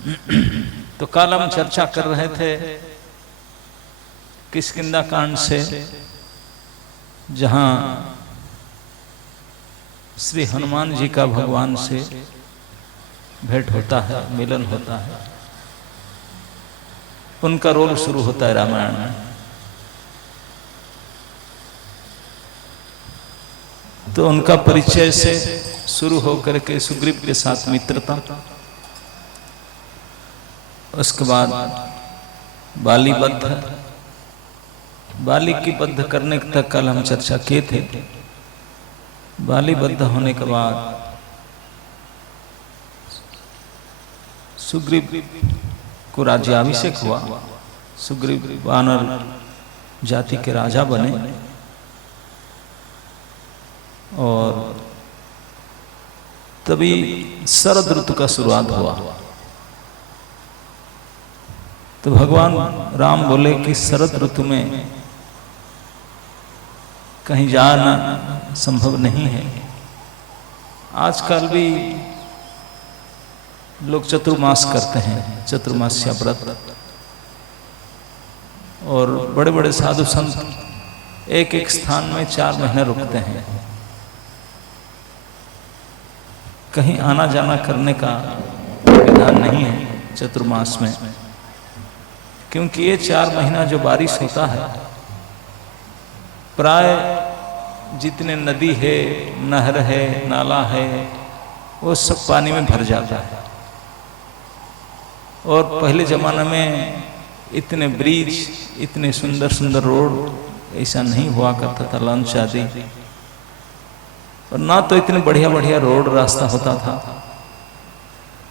तो कल हम चर्चा कर रहे थे किष्किंधा कांड से, जहां श्री हनुमान जी का भगवान से भेंट होता है, मिलन होता है, उनका रोल शुरू होता है रामायण में। तो उनका परिचय से शुरू होकर के सुग्रीव के साथ मित्रता, उसके बाद बाली बद्ध, बाली की बद्ध करने तक कल हम चर्चा किए थे। बाली बद्ध होने के बाद सुग्रीव को राज्याभिषेक हुआ, सुग्रीव वानर जाति के राजा बने और तभी शरद ऋतु का शुरुआत हुआ। तो भगवान राम बोले कि शरद ऋतु में कहीं जाना संभव नहीं है। आजकल भी लोग चतुर्मास करते हैं, चतुर्मास्या व्रत, और बड़े बड़े साधु संत एक एक स्थान में 4 महीने रुकते हैं। कहीं आना जाना करने का विधान नहीं है चतुर्मास में, क्योंकि ये 4 महीना जो बारिश होता है, प्राय जितने नदी है, नहर है, नाला है, वो सब पानी में भर जाता है। और पहले जमाने में इतने ब्रिज, इतने सुंदर सुंदर रोड ऐसा नहीं हुआ करता था, लॉन्च आदि, और ना तो इतने बढ़िया बढ़िया रोड रास्ता होता था।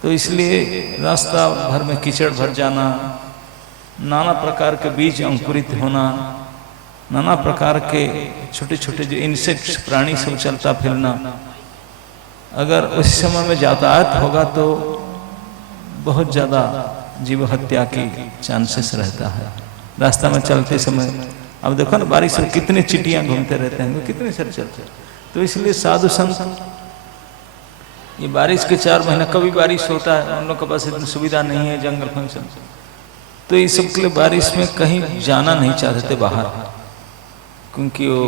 तो इसलिए रास्ता भर में कीचड़ भर जाना, नाना प्रकार के बीज अंकुरित होना, नाना प्रकार के छोटे छोटे जो इंसेक्ट्स, प्राणी सब चलता फिरना, अगर उस समय में यातायात होगा तो बहुत ज़्यादा जीव हत्या की चांसेस रहता है रास्ता में चलते समय। अब देखो ना, बारिश में कितने चिटियां घूमते रहते हैं, कितने सारे चलते। तो इसलिए साधु संत ये बारिश के 4 महीना, कभी बारिश होता है, उन लोग के पास इतनी सुविधा नहीं है, जंगल फंक्शन, तो ये सब के लिए बारिश में कहीं जाना नहीं चाहते थे बाहर, क्योंकि वो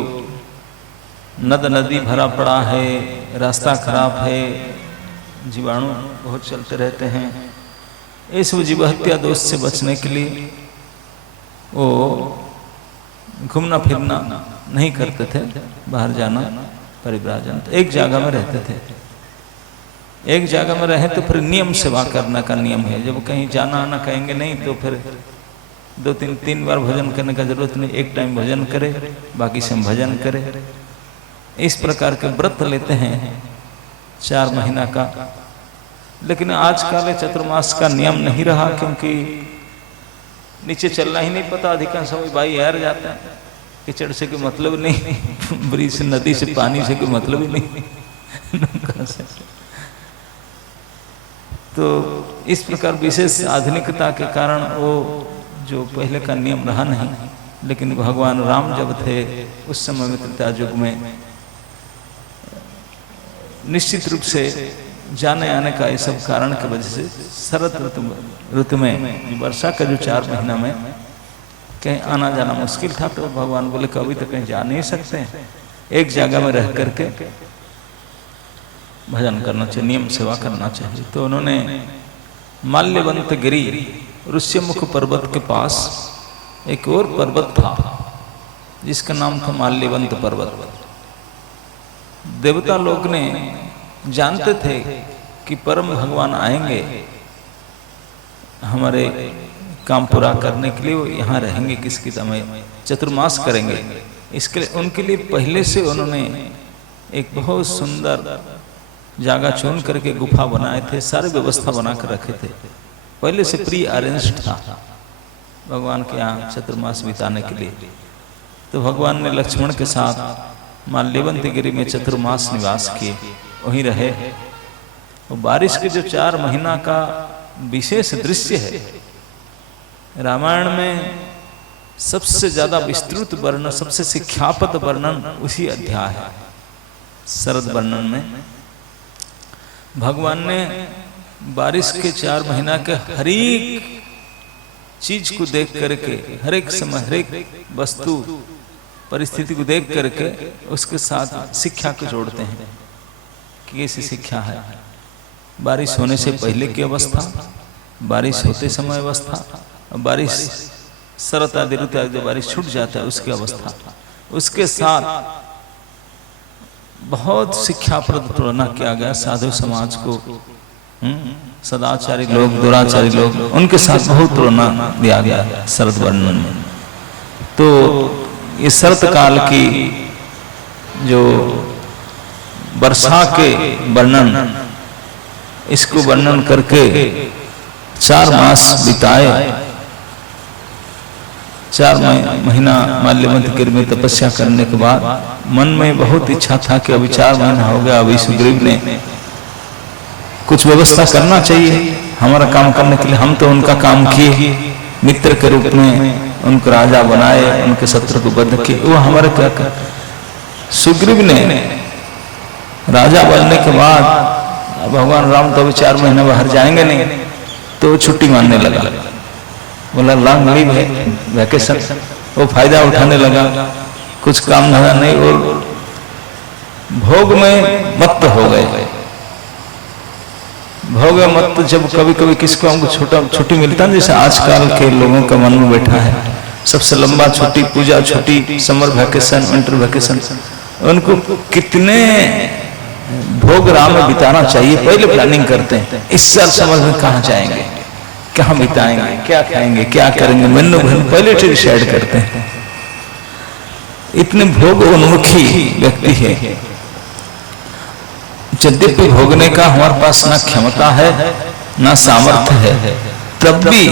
नद नदी भरा पड़ा है, रास्ता खराब है, जीवाणु बहुत चलते रहते हैं। ये सब जीव हत्या दोष से बचने के लिए वो घूमना फिरना नहीं करते थे, बाहर जाना परिव्राजन। तो एक जगह में रहते थे, एक जगह में रहे तो फिर नियम सेवा करने का नियम है। जब कहीं जाना आना कहेंगे नहीं तो फिर 2-3 बार भजन करने का जरूरत नहीं, एक टाइम भजन करे, बाकी से भजन करे। इस प्रकार के व्रत लेते हैं 4 महीना का। लेकिन आजकल चतुर्मास का नियम नहीं रहा, क्योंकि नीचे चलना ही नहीं पता, अधिकांश समय भाई हार जाता है, कीचड़ से कोई मतलब नहीं, ब्रिज से, नदी से, पानी से कोई मतलब ही नहीं। तो इस प्रकार विशेष आधुनिकता के कारण वो जो पहले का नियम रहा नहीं। लेकिन भगवान राम जब थे उस समय में, त्रेता युग में, निश्चित रूप से जाने आने का ये सब कारण की वजह से शरद ऋतु में, वर्षा का जो 4 महीना में कहीं आना जाना मुश्किल था, तो भगवान बोले कभी तो कहीं जा नहीं सकते हैं, एक जगह में रह करके भजन करना चाहिए, नियम सेवा करना चाहिए। तो उन्होंने माल्यवंत गिरी, ऋष्यमुख पर्वत के पास एक और पर्वत था जिसका नाम था माल्यवंत पर्वत। देवता लोग ने जानते थे कि परम भगवान आएंगे हमारे काम पूरा करने के लिए, वो यहाँ रहेंगे किसकी समय, चतुर्मास करेंगे। इसके लिए उनके लिए पहले से उन्होंने एक बहुत सुंदर जगह चुन करके गुफा बनाए थे, सारी व्यवस्था बना कर रखे थे, पहले से प्री अरेंज था भगवान के यहाँ चतुर्मास बिताने के लिए। तो भगवान ने लक्ष्मण के साथ माल्यवंत गिरी में चतुर्मास निवास किए, वहीं रहे। और बारिश के जो 4 महीना का विशेष दृश्य है रामायण में, सबसे ज्यादा विस्तृत वर्णन, सबसे शिक्षापद वर्णन उसी अध्याय है, शरद वर्णन में। भगवान ने बारिश के 4 महीना के हर एक चीज को देख करके, हर एक समय, हर एक वस्तु परिस्थिति को देख करके उसके साथ शिक्षा को जोड़ते हैं कि ऐसी शिक्षा है। बारिश होने से पहले की अवस्था, बारिश होते समय अवस्था, बारिश शरत आदि ऋतु आदि बारिश छूट जाता है उसकी अवस्था, उसके साथ बहुत शिक्षाप्रद तुलना किया गया। साधु समाज को, सदाचारी लोग, दुराचारी लोग, उनके साथ बहुत तुलना दिया गया शरद वर्णन में। तो ये शरत काल की जो वर्षा के वर्णन, इसको वर्णन करके 4 मास बिताए। 4 महीना माल्यवंत गिर में तपस्या करने के बाद मन में बहुत इच्छा था कि अभी 4 महीना हो गया, अभी सुग्रीव ने कुछ व्यवस्था करना चाहिए हमारा काम करने के लिए। हम तो उनका काम किए, मित्र के रूप में उनको राजा बनाए, उनके शत्रु को बंद किए, वो हमारे क्या कर। सुग्रीव ने राजा बनने के बाद भगवान राम तो अभी 4 महीने बाहर जाएंगे नहीं, तो छुट्टी मानने लगा। बोला लॉन्ग लीव है, वैकेशन, वो फायदा उठाने लगा, कुछ काम धंधा नहीं और भोग में मत्त हो गए। भोग में मत्त जब कभी कभी किसको हमको छोटा छुट्टी मिलता है, जैसे आजकल के लोगों का मन में बैठा है सबसे लंबा छुट्टी, पूजा छुट्टी, समर वैकेशन, विंटर वैकेशन, उनको कितने भोग राम में बिताना चाहिए पहले प्लानिंग करते हैं। इस साल समझ में कहाँ जाएंगे, कहाँ बिताएंगे, क्या खाएंगे, क्या करेंगे, मेनू पहले से डिसाइड करते हैं। इतने भोग उन्मुखी व्यक्ति है। यद्यपि भोगने का हमारे पास ना क्षमता है ना सामर्थ्य है, तब भी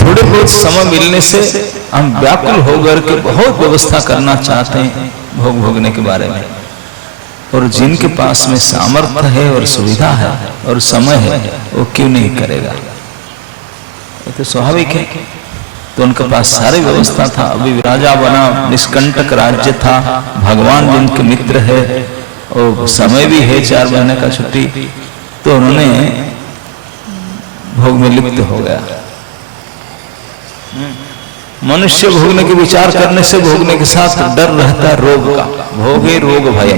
थोड़े बहुत समय मिलने से हम व्याकुल होकर के बहुत व्यवस्था करना चाहते हैं भोग भोगने के बारे में। और जिनके पास में सामर्थ्य है और सुविधा है और समय है, वो क्यों नहीं करेगा, ये तो स्वाभाविक है। तो उनके पास सारी व्यवस्था था, अभी राजा बना, निष्कंटक राज्य था, भगवान जिनके मित्र है और समय भी है 4 महीने का छुट्टी, तो उन्होंने भोग में लिप्त हो गया। मनुष्य भोगने के विचार करने से भोगने के साथ डर रहता है रोग का। भोगे रोग भय,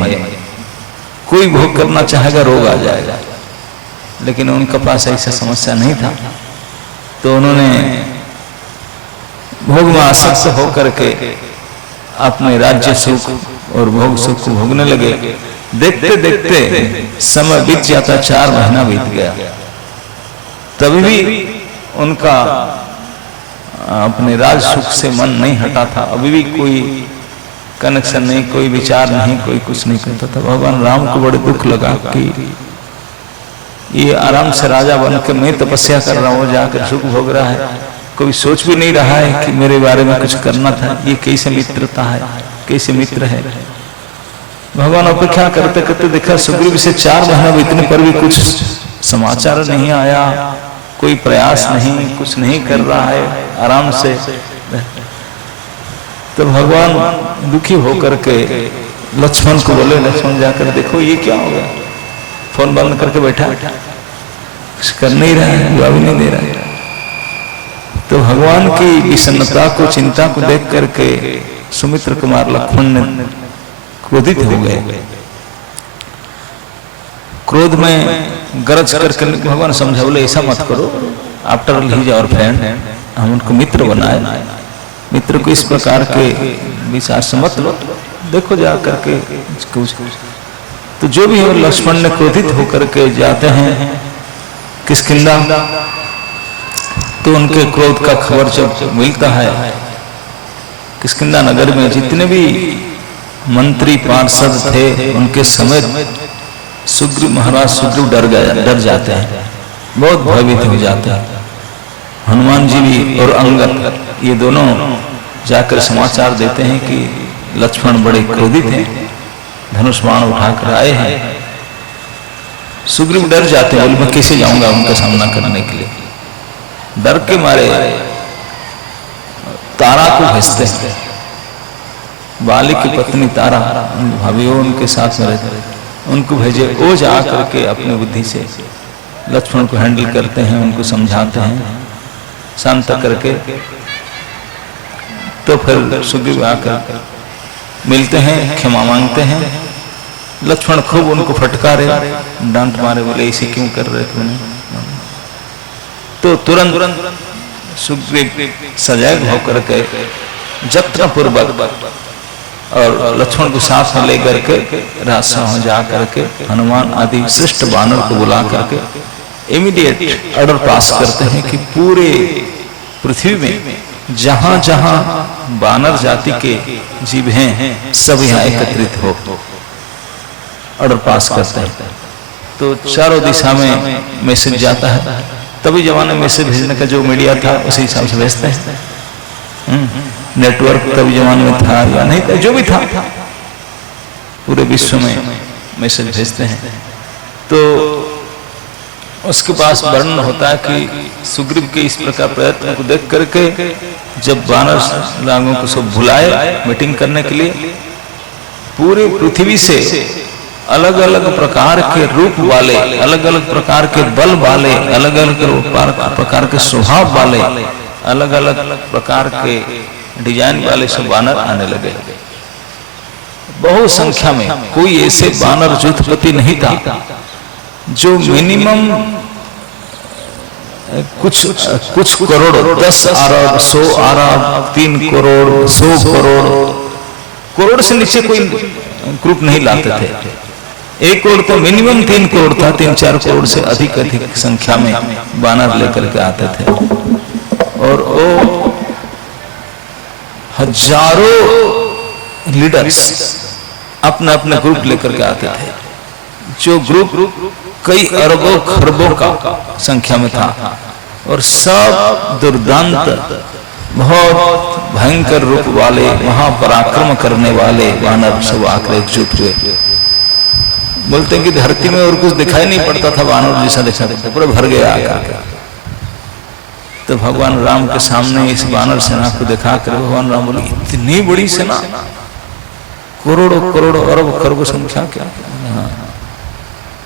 कोई भोग करना चाहेगा रोग आ जाएगा, लेकिन उनके पास ऐसा समस्या नहीं था। तो उन्होंने भोग में आसक्त होकर के अपने राज्य सुख और भोग सुख को भोगने लगे। देखते देखते समय बीत जाता, 4 महीना बीत गया, तभी भी उनका अपने राज सुख से मन नहीं हटा था। अभी भी कोई कनेक्शन नहीं, कोई विचार नहीं, कोई कुछ नहीं करता था। भगवान राम को बड़े दुख लगा कि ये आराम से राजा बन के मैं तपस्या कर रहा हूँ, जाकर सुख भोग रहा है, कोई सोच भी नहीं रहा है कि मेरे बारे में कुछ करना था। ये कैसे मित्रता है, कैसे मित्र है। भगवान अपेक्षा करते करते देखा सुग्रीव से 4 महीना बीतने पर भी कुछ समाचार नहीं आया, कोई प्रयास नहीं, कुछ नहीं कर रहा है, आराम से। तो भगवान दुखी होकर के लक्ष्मण को बोले, लक्ष्मण जाकर देखो ये क्या हो गया। फोन बंद करके बैठा, कुछ कर नहीं रहा है, जवाब नहीं दे रहा है। तो भगवान की विषन्नता को, चिंता को देख करके सुमित्र कुमार लक्ष्मण ने क्रोधित हो गए। क्रोध में गरज करके भगवान समझा, बोले ऐसा मत करो, after all he is our friend, हम उनको मित्र बनाए, मित्र को इस प्रकार के विचार से मत लो, देखो जा करके कुछ। तो जो भी है लक्ष्मण ने क्रोधित होकर के जाते हैं किष्किंधा। तो उनके क्रोध का खबर जब मिलता है, किष्किंधा नगर में जितने भी मंत्री पार्षद थे उनके समेत सुग्रीव महाराज सुग्रीव डर जाते हैं, बहुत भयभीत हो जाते हैं। हनुमान जी भी और अंगद ये दोनों जाकर समाचार देते हैं कि लक्ष्मण बड़े क्रोधित हैं, धनुष बाण उठाकर आए हैं। सुग्रीव डर जाते हैं, बोले मैं कैसे जाऊंगा उनका सामना करने के लिए। डर के मारे तारा को भेजते हैं, बाली की पत्नी तारा, भाभी उनके साथ में रहते, उनको भेजे। वो जा करके अपनी बुद्धि से लक्ष्मण को हैंडल करते हैं, उनको समझाते हैं शांत करके। तो फिर सुग्रीव आकर मिलते हैं, क्षमा मांगते हैं। लक्ष्मण खूब उनको फटकारे, डांट मारे, बोले इसे क्यों कर रहे तुमने। तो तुरंत सुग्रीव सजग होकर के जत्न पूर्वक और लक्ष्मण को साथ में लेकर के रास्ता में जा करके हनुमान आदि श्रेष्ठ वानर को बुला करके इमीडिएट ऑर्डर पास करते हैं कि पूरे पृथ्वी में जहां जहां वानर जाति के जीव हैं सब यहाँ एकत्रित हो। ऑर्डर पास करते हैं तो चारों दिशा में मैसेज जाता है। तभी जमाने में मैसेज भेजने का जो मीडिया था उसी हिसाब से भेजते हैं। नेटवर्क तभी जमाने में था या नहीं था, जो भी था पूरे विश्व में मैसेज भेजते हैं। तो उसके पास वर्णन होता है कि सुग्रीव के इस प्रकार प्रयत्न को देख करके जब वानर रागों को सब बुलाए मीटिंग करने के लिए, पूरी पृथ्वी से अलग अलग प्रकार के रूप वाले, अलग अलग प्रकार के बल वाले, अलग अलग प्रकार के स्वभाव वाले, अलग अलग प्रकार के डिजाइन वाले सब वानर आने लगे। बहुत संख्या में, कोई ऐसे वानर युद्धपति नहीं था जो मिनिमम कुछ करोड़, 10 अरब, 100 अरब, 3 करोड़, 100 करोड़ से नीचे कोई ग्रुप नहीं लाते थे। 1 करोड़ तो मिनिमम 3 करोड़ था, 3-4 करोड़ से अधिक संख्या में वानर लेकर के आते थे। और वो हजारों लीडर्स अपने अपने ग्रुप लेकर के आते थे, जो ग्रुप कई अरबों खरबों का संख्या में था। और सब दुर्दांत, बहुत भयंकर रूप वाले, महापराक्रम करने वाले वानर सब आकर एकजुट हुए। बोलते हैं कि धरती में और कुछ दिखाई नहीं पड़ता था, वानर जैसा दिखा था, पूरा भर गया आकर। तो भगवान राम के सामने इस वानर सेना को दिखा कर भगवान राम बोले, इतनी बड़ी सेना, करोड़ों करोड़ों अरब खरबों संख्या क्या।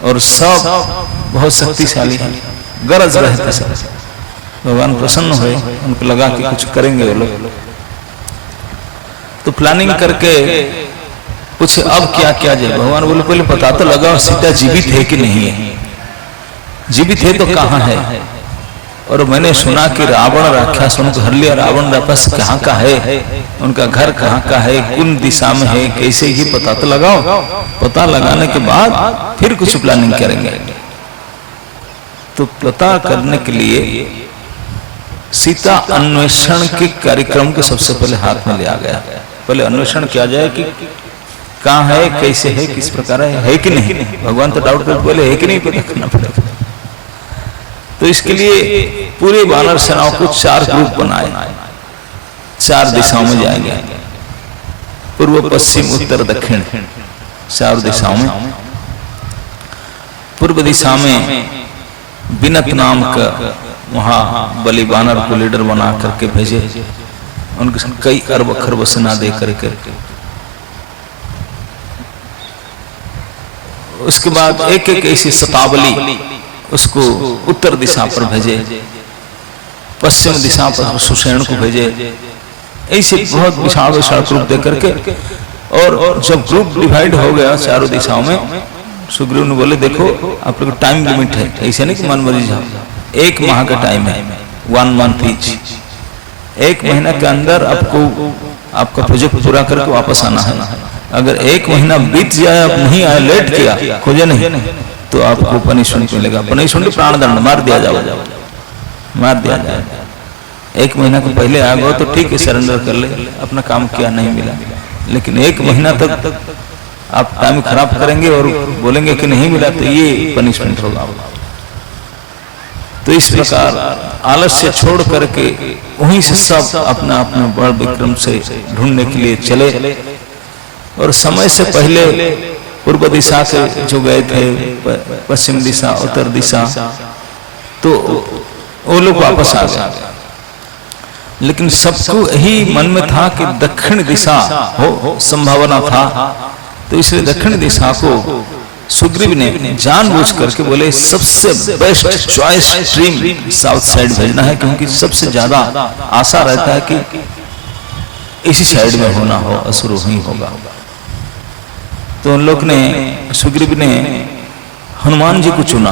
और सब बहुत शक्तिशाली है, गरज रहे थे सब। भगवान प्रसन्न हुए, उनको लगा कि कुछ करेंगे वो लोग। तो प्लानिंग करके पूछे अब क्या किया जाए। भगवान बोले पहले पता तो लगाओ सीता जीवित है कि नहीं है। जीवित है तो कहाँ है। और मैंने सुना कि रावण राक्षस उनको हर लिया, रावण राक्षस कहाँ का है, उनका घर कहाँ का है, कौन दिशा में है, कैसे, ये पता तो लगाओ। पता लगाने के बाद फिर कुछ प्लानिंग करेंगे। तो पता करने के लिए सीता अन्वेषण के कार्यक्रम को सबसे पहले हाथ में लिया गया। पहले अन्वेषण किया जाए कि कहाँ है, कैसे है, किस प्रकार है कि नहीं। भगवान तो डाउट करते बोले है कि नहीं, पता करना पड़ेगा। तो इसके लिए पूरे वानर सेनाओं को 4 ग्रुप बनाए, 4 दिशाओं में जाएंगे, पूर्व, पश्चिम, उत्तर, दक्षिण, 4 दिशाओं में। पूर्व दिशा में बिनत नाम का वहां बलि वानर को लीडर बना करके भेजे, उनके कई अरब खरब सेना दे करके। उसके बाद एक एक ऐसी शतावली उसको उत्तर दिशा पर भेजे, पश्चिम दिशा पर सुषेण को भेजे। ऐसे बहुत विशाल विशाल ग्रुप दे करके। और जब ग्रुप डिवाइड हो गया चारों दिशाओं में, सुग्रीव ने बोले देखो आप लोग टाइम लिमिट है, ऐसे नहीं कि मन मर्जी जाओ। 1 माह का टाइम है, 1 मंथ ईच। 1 महीना के अंदर आपको आपका प्रोजेक्ट पूरा करके वापस आना है। अगर 1 महीना बीत जाए, आप नहीं आए, लेट किया, खोजे नहीं, तो आपको पनिशमेंट मिलेगा। पनिशमेंट प्राणदंड, मार दिया जाएगा, मार दिया जाएगा। 1 महीना के पहले आ गए तो ठीक है, सरेंडर कर ले, अपना काम किया, नहीं मिला। लेकिन 1 महीना तक आप टाइम खराब करेंगे और बोलेंगे कि नहीं मिला, तो ये पनिशमेंट होगा। तो इस प्रकार आलस्य छोड़ करके वहीं से सब अपना अपना बड़ विक्रम से ढूंढने के लिए चले। और समय से पहले पूर्व दिशा से जो गए थे, पश्चिम दिशा, उत्तर दिशा, तो वो लोग वापस आ गए। लेकिन सबको यही मन में था कि दक्षिण दिशा हो, संभावना था। तो इसलिए दक्षिण दिशा को सुग्रीव ने जानबूझ करके बोले सबसे best choice stream south side भेजना है, क्योंकि सबसे ज्यादा आशा रहता है कि इसी साइड में होना हो, असुर ही होगा। तो उन लोग ने, सुग्रीव ने हनुमान जी को चुना।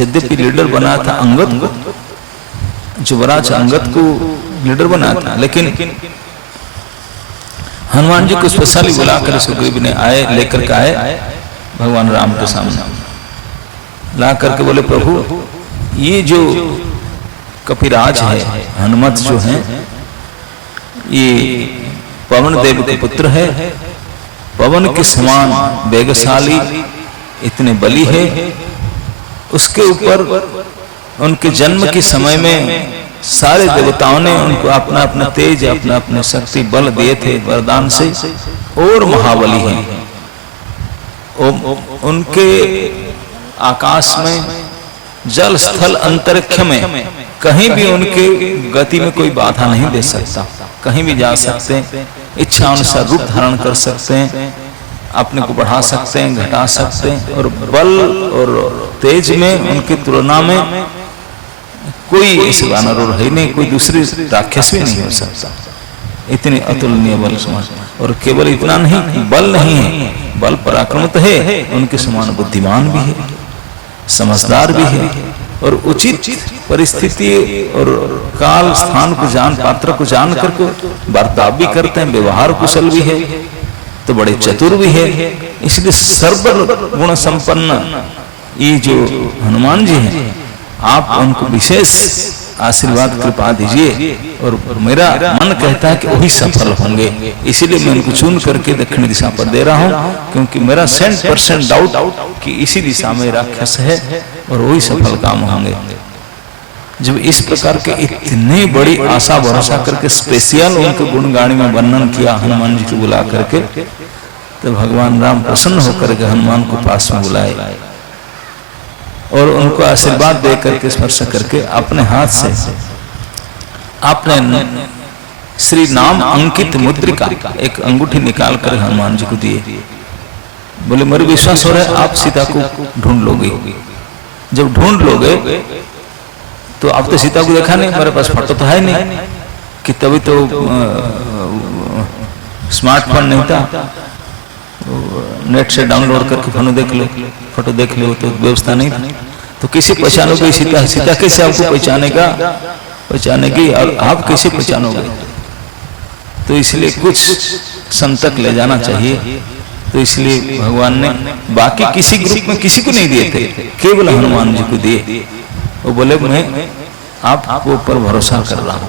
यद्यपि लीडर बना था अंगद को, युवराज अंगद को लीडर बना था, लेकिन हनुमान जी को स्पेशली बुलाकर सुग्रीव ने लेकर के आए भगवान राम के सामने, ला करके बोले प्रभु ये जो कपिराज है, हनुमत जो है, ये पवन देव के पुत्र है, पवन के समान वेगशाली, इतने बली है। उसके ऊपर उनके जन्म के समय में सारे देवताओं ने उनको अपना अपना तेज, अपना अपना शक्ति बल दिए थे वरदान से, और महाबली हैं। उनके आकाश में, जल स्थल अंतरिक्ष में कहीं भी उनके गति में कोई बाधा नहीं दे सकता, कहीं भी जा सकते हैं, इच्छा अनुसार रूप धारण कर सकते हैं, अपने को बढ़ा सकते हैं, घटा सकते हैं, और बल और तेज में उनकी तुलना में कोई ऐसे वानर और है नहीं, कोई दूसरे राक्षस भी नहीं हो सकता, इतने अतुलनीय बल समान। और केवल इतना नहीं, बल नहीं है, बल पराक्रम तो है, उनके समान बुद्धिमान भी है, समझदार भी है, और उचित परिस्थिति और काल स्थान को जान, पात्र को जान करके बर्ताव भी करते हैं, व्यवहार कुशल भी है, तो बड़े चतुर भी है। इसलिए सर्व गुण संपन्न ये जो हनुमान जी हैं, आप उनको विशेष आशीर्वाद कृपा दीजिए, और मेरा मन कहता है कि वही सफल होंगे, इसीलिए मैं उनको चुन करके दक्षिण दिशा पर दे रहा हूँ, क्योंकि मेरा 100% डाउट कि इसी दिशा में राक्षस है और वही सफल काम होंगे। जब इस प्रकार के इतनी बड़ी आशा भरोसा करके स्पेशल उनके गुणगान में वर्णन किया हनुमान जी को बुला करके, तो भगवान राम प्रसन्न होकर के हनुमान को पास में बुलाए और उनको आशीर्वाद दे करके, स्पर्श करके अपने हाथ से आपने श्री नाम अंकित मुद्रिका एक अंगूठी निकाल कर हनुमान जी को दिए। बोले मेरे विश्वास हो रहा है आप सीता को ढूंढ लोगे, जब ढूंढ लोगे तो अब तो सीता को देखा नहीं, मेरे पास फोटो तो है नहीं, कि तभी तो स्मार्टफोन नहीं था, नेट से डाउनलोड करके फोटो देख लो, तो व्यवस्था नहीं थी, तो किसी पहचानोगे सीता, सीता कैसे आपको पहचानेगी और आप कैसे पहचानोगे? तो इसलिए कुछ संतक ले जाना चाहिए, तो इसलिए भगवान ने बाकी किसी ग्रुप में किसी को नहीं दिए थे, केवल हनुमान जी को दिए। वो बोले मैं आपको ऊपर भरोसा कर रहा हूं।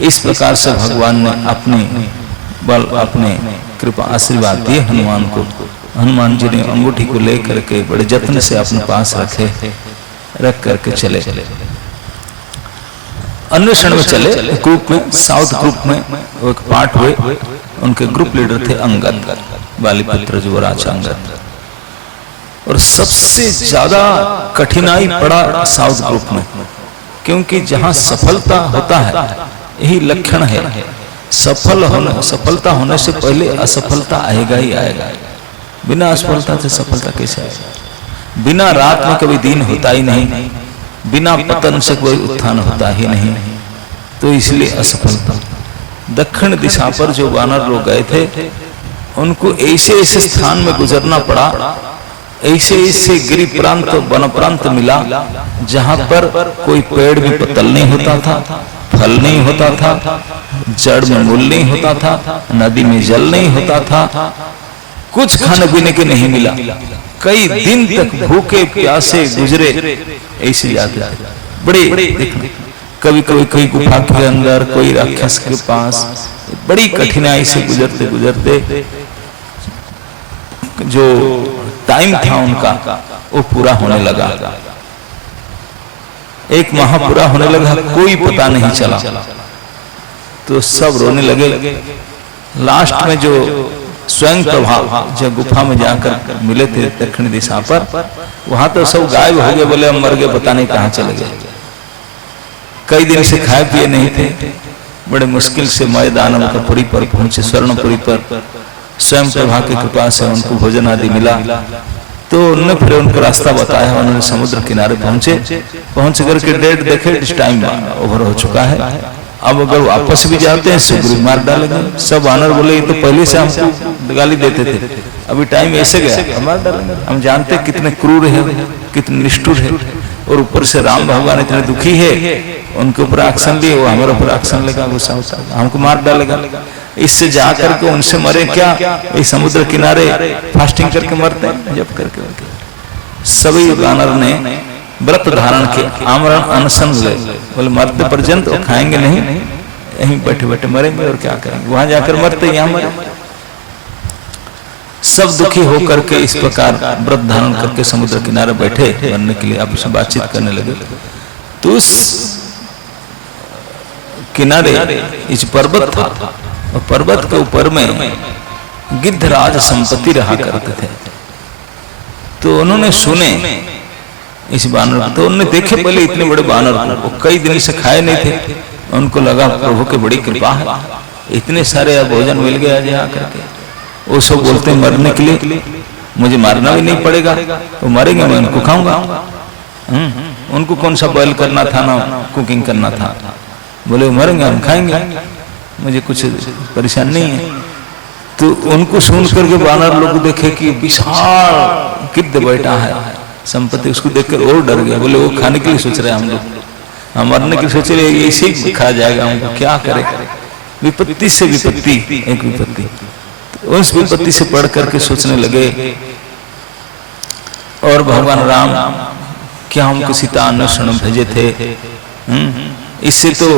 इस प्रकार से भगवान ने अपने बल, अपने कृपा आशीर्वाद दिए हनुमान को। हनुमान जी ने अंगूठी को लेकर के बड़े जत्न से अपने पास रख करके चले। अन्वेषण में चले, ग्रुप में, साउथ ग्रुप में एक पार्ट हुए, उनके ग्रुप लीडर थे अंगद, वालीपुत्र युवराज अंगद। और सबसे ज्यादा कठिनाई पड़ा साउथ ग्रुप में, क्योंकि जहां सफलता होता है यही लक्षण है, सफलता होने से पहले असफलता आएगा ही आएगा। बिना असफलता से सफलता कैसे आएगा? बिना रात में कभी दिन होता ही नहीं, बिना पतन से कोई उत्थान होता ही नहीं, तो इसलिए असफलता। दक्षिण दिशा पर जो वानर लोग गए थे उनको ऐसे ऐसे स्थान में गुजरना पड़ा, ऐसे ऐसे गिरि प्रांत, वन प्रांत मिला जहां पर कोई पेड़ भी पतल नहीं होता था, फल नहीं होता था, जड़ में मूल नहीं होता था, नदी में जल नहीं होता था, कुछ खाने पीने के नहीं मिला। कई दिन तक भूखे प्यासे गुजरे, ऐसे जाते बड़े, कभी कभी कोई गुफा के अंदर, कोई राक्षस के पास, बड़ी कठिनाई से गुजरते गुजरते जो टाइम था उनका वो पूरा होने लगा। एक माह पूरा होने लगा, कोई पता नहीं चला, तो सब रोने लगे। लास्ट में जो स्वयं प्रभाव जब गुफा में जाकर मिले थे दक्षिण दिशा पर, वहां तो सब गायब हो गए, बोले हम मर गए, पता नहीं कहां चले गए। कई दिन से खाए पिए नहीं थे, बड़े मुश्किल से मैदानवपुरी पर पहुंचे, स्वर्णपुरी पर स्वयं प्रभा की कृपा से उनको भोजन आदि मिला। तो उन्होंने फिर उनको रास्ता बताया, उन्होंने समुद्र किनारे पहुंच करके डेट देखे, इस टाइम ओवर हो चुका है, अब अगर वापस भी जाते हैं सुग्रीव मार डालेंगे। सब वानर बोले ये तो पहले से हमको गाली देते थे, अभी टाइम ऐसे गया मार डालेंगे। हम जानते कितने क्रूर है, कितने निष्ठुर है, और ऊपर से राम भगवान इतने दुखी है, उनके ऊपर एक्शन लिए, वो हमारे ऊपर एक्शन लेगा, गुस्सा होता हमको मार डालेगा। इससे जाकर के उनसे मरे क्या, इस समुद्र किनारे फास्टिंग करके मरते हैं, जब करके। सभी वानर ने व्रत धारण किया, आमरण अनशन ले, बोले मरते पर्यंत वो खाएंगे नहीं, यहीं बैठे बैठे मरेंगे और क्या करेंगे, वहां जाकर मरते यहाँ मरे। सब दुखी होकर के इस प्रकार व्रत धारण करके समुद्र किनारे बैठे मरने के लिए, आपस में बातचीत करने लगे। तो उस किनारे इस पर्वत था, और पर्वत के ऊपर में गिद्धराज संपत्ति रहा करते थे। तो उन्होंने सुने इस बानर को, तो उन्होंने देखे पहले इतने बड़े बानर को, वो कई दिन से खाए नहीं थे, उनको लगा प्रभु की बड़ी कृपा है, इतने सारे भोजन मिल गया आज यहाँ करके। वो सब बोलते हैं मरने के लिए, मुझे मारना भी नहीं पड़ेगा, वो मरेंगे मैं उनको खाऊंगा। उनको कौन सा बॉयल करना था ना कुकिंग करना था, बोले मरेंगे हम खाएंगे, मुझे कुछ परेशान नहीं है। तो उनको सुन करके बानर लोग देखे कि विशाल गिद्ध बैठा है संपत्ति, उसको देखकर और डर गया, बोले वो खाने के लिए सोच रहे हैं हम लोग, हम मरने के लिए सोच रहे हैं, ऐसे ही खा जाएगा हमको, क्या करे। विपत्ति से विपत्ति, एक विपत्ति, तो उस विपत्ति से पढ़ करके सोचने लगे, और भगवान राम क्या हमको सीता अन्वेषण भेजे थे। इससे तो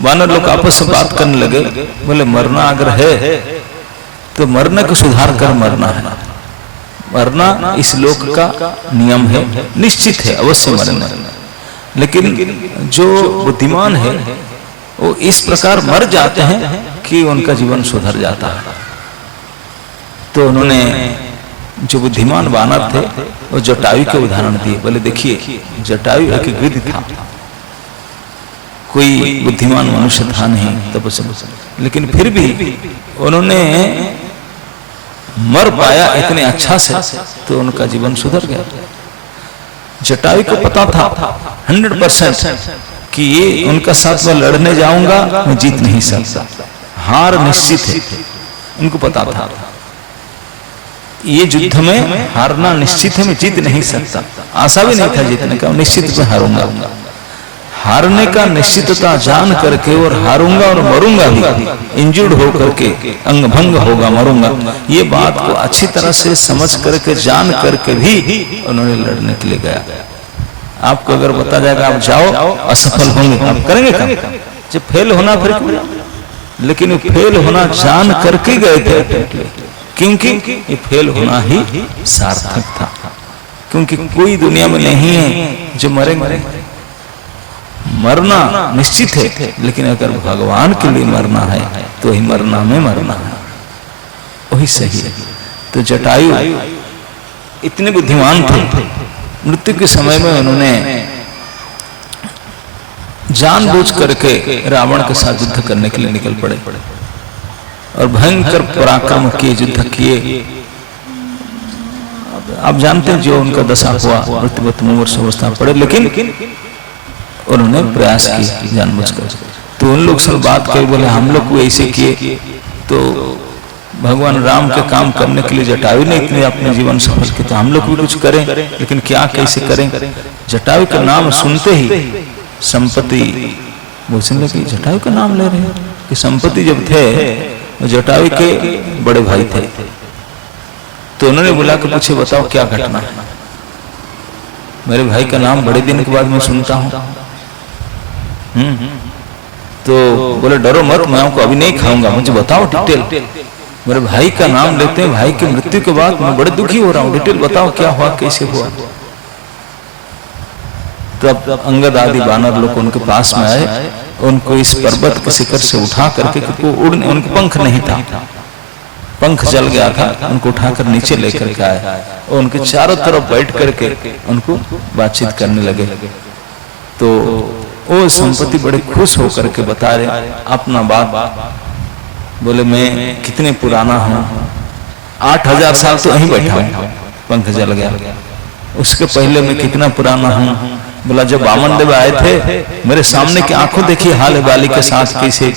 वानर लोग आपस में बात करने लगे, बोले मरना अगर है तो मरने को सुधार कर मरना है, मरना इस लोक का नियम है, निश्चित है अवश्य मरना। लेकिन जो बुद्धिमान है वो इस प्रकार मर जाते हैं कि उनका जीवन सुधर जाता है। तो उन्होंने जो बुद्धिमान वानर थे वो जटायु के उदाहरण दिए, बोले देखिए जटायु एक गिद्ध था, कोई बुद्धिमान मनुष्य था नहीं तपस्या, लेकिन फिर भी उन्होंने मर पाया इतने अच्छा से, तो उनका जीवन सुधर गया। जटायु को पता था 100% कि ये उनका साथ में लड़ने जाऊंगा मैं जीत नहीं सकता, हार निश्चित है, उनको पता था ये युद्ध में हारना निश्चित है, मैं जीत नहीं सकता, आशा भी नहीं था जीतने का, निश्चित में हारूंगा। हारने का निश्चितता जान करके और हारूंगा और मरूंगा भी, इंजर्ड होकर के अंग भंग होगा मरूंगा, ये बात को अच्छी तरह से समझ करके जान करके भी उन्होंने लड़ने के लिए गया। आपको अगर बता जाएगा आप जाओ असफल होंगे, आप करेंगे क्या? जब फेल होना फिर क्यों, लेकिन फेल होना जान करके गए थे, क्योंकि ये फेल होना ही सार्थक था, क्योंकि कोई दुनिया में नहीं है जो मरेंगे। मरना निश्चित है, लेकिन अगर भगवान के लिए मरना है तो ही मरना में मरना है, वही सही है। तो जटायु इतने बुद्धिमान थे, मृत्यु के समय में उन्होंने जानबूझ करके रावण के साथ युद्ध करने के लिए निकल पड़े और भयंकर पराक्रम किए, युद्ध किए। आप जानते हैं जो उनका दशा हुआ, मृत्युवत मुमूर्ष अवस्था पड़े, लेकिन उन्होंने प्रयास किया जानबूझकर। तो उन लोग सब बात कही, बोले हम लोग को ऐसे किए तो भगवान राम के काम करने के लिए जटायु ने इतने अपने जीवन सफल किए, तो हम लोग भी कुछ करें, लेकिन क्या कैसे करें। जटायु का नाम सुनते ही संपत्ति बोलने लगे, जटायु का नाम ले रहे हैं कि संपत्ति जब थे जटायु के बड़े भाई थे। तो उन्होंने बुला के पूछे बताओ क्या घटना है, मेरे भाई का नाम बड़े दिन के बाद मैं सुनता हूँ। तो बोले डरो मत, मैं आपको अभी नहीं खाऊंगा, मुझे बताओ डिटेल। मेरे भाई का नाम लेते हैं, भाई की मृत्यु के बाद मैं बड़े दुखी हो रहा हूँ, डिटेल बताओ क्या हुआ कैसे हुआ। तब अंगद आदि बानर लोग उनके पास में आए, उनको इस पर्वत के शिखर से उठा करके, उड़ने उनके पंख नहीं था, पंख जल गया था, उनको उठाकर नीचे लेकर के आए और उनके चारों तरफ बैठ करके उनको बातचीत करने लगे। तो वो संपत्ति बड़े खुश होकर के बता रहे अपना बात, बोले मैं कितने पुराना हूँ, 8,000 साल तो यहीं बैठा हूँ, पंख जल गया। उसके पहले मैं कितना पुराना हूँ। बोला जब वामन देव आए थे मेरे सामने की आंखों देखी हाल बाली के साथ कैसे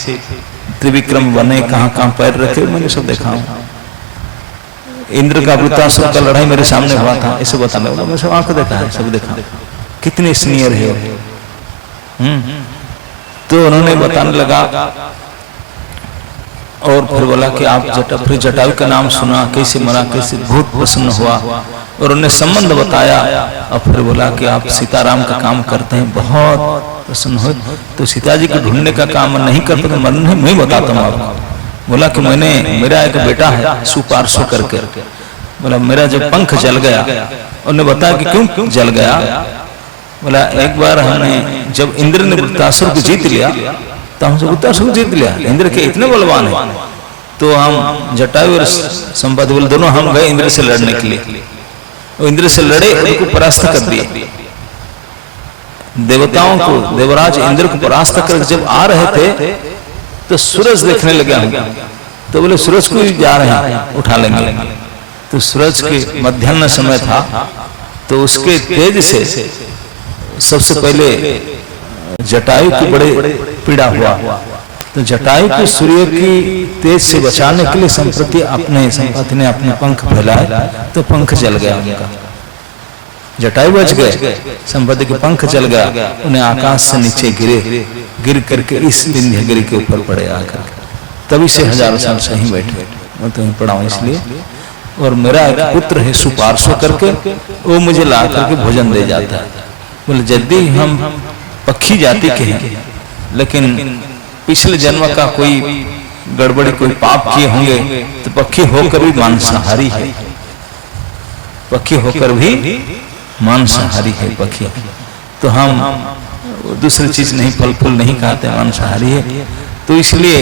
त्रिविक्रम बने, कहाँ कहाँ पैर रखे, मैंने सब देखा हूँ। इंद्र का वृत्तासुर का लड़ाई मेरे सामने हुआ था, ऐसे बताने वाला मैं सब आंखों देखा है, सब देखा। कितने सीनियर है। तो उन्होंने बताने लगा और फिर बोला कि आप फिर जटायु का नाम सुना, कैसे मरा, कैसे बहुत प्रसन्न हुआ और उन्हें संबंध बताया। और फिर बोला कि आप सीताराम का काम करते हैं, बहुत प्रसन्न हुए। तो सीता जी को ढूंढने का काम नहीं करते, मरने मैं बताता हूँ आपको। बोला कि मेरा एक बेटा है सुपार्श्व करके। बोला मेरा जब पंख जल गया, उन्होंने बताया कि क्यों जल गया। बोला एक बार हमने जब इंद्र ने वृत्तासुर को जीत लिया तो हमसे वृत्तासुर जीत लिया, इंद्र के इतने बलवान है। तो हम जटायु और संपत्ति बोले दोनों हम गए इंद्र से लड़ने के लिए। वो इंद्र से लड़े, उनको परास्त कर दिए। देवताओं को, देवराज इंद्र को परास्त कर जब आ रहे थे तो सूरज देखने लगे हम। तो बोले सूरज को जा रहे हैं, उठा लेंगे। तो सूरज के मध्याह्न समय था, तो उसके तेज से सबसे पहले जटायु को बड़े पीड़ा हुआ। तो जटायु को सूर्य की तेज से बचाने के लिए संपत्ति ने अपने पंख फैलाए, तो पंख जल गया उनका। जटायु बच गए, संपत्ति के पंख जल गया। उन्हें आकाश से नीचे गिर करके इस विंध्यगिरि के ऊपर पड़े आकर। तभी से हजारों साल से ही बैठे, मैं तो पढ़ा हूँ इसलिए। और मेरा एक पुत्र है सुपार्श्व करके, वो मुझे ला करके भोजन दे जाता है। बोले यदि हम पक्षी जाति के हैं, लेकिन पिछले जन्म का कोई गड़बड़ी, कोई पाप किए होंगे, तो पक्षी होकर भी मांसाहारी है। पक्षी होकर भी मांसाहारी है पक्षी। तो हम दूसरी चीज नहीं, फल फूल नहीं खाते, मांसाहारी है। तो इसलिए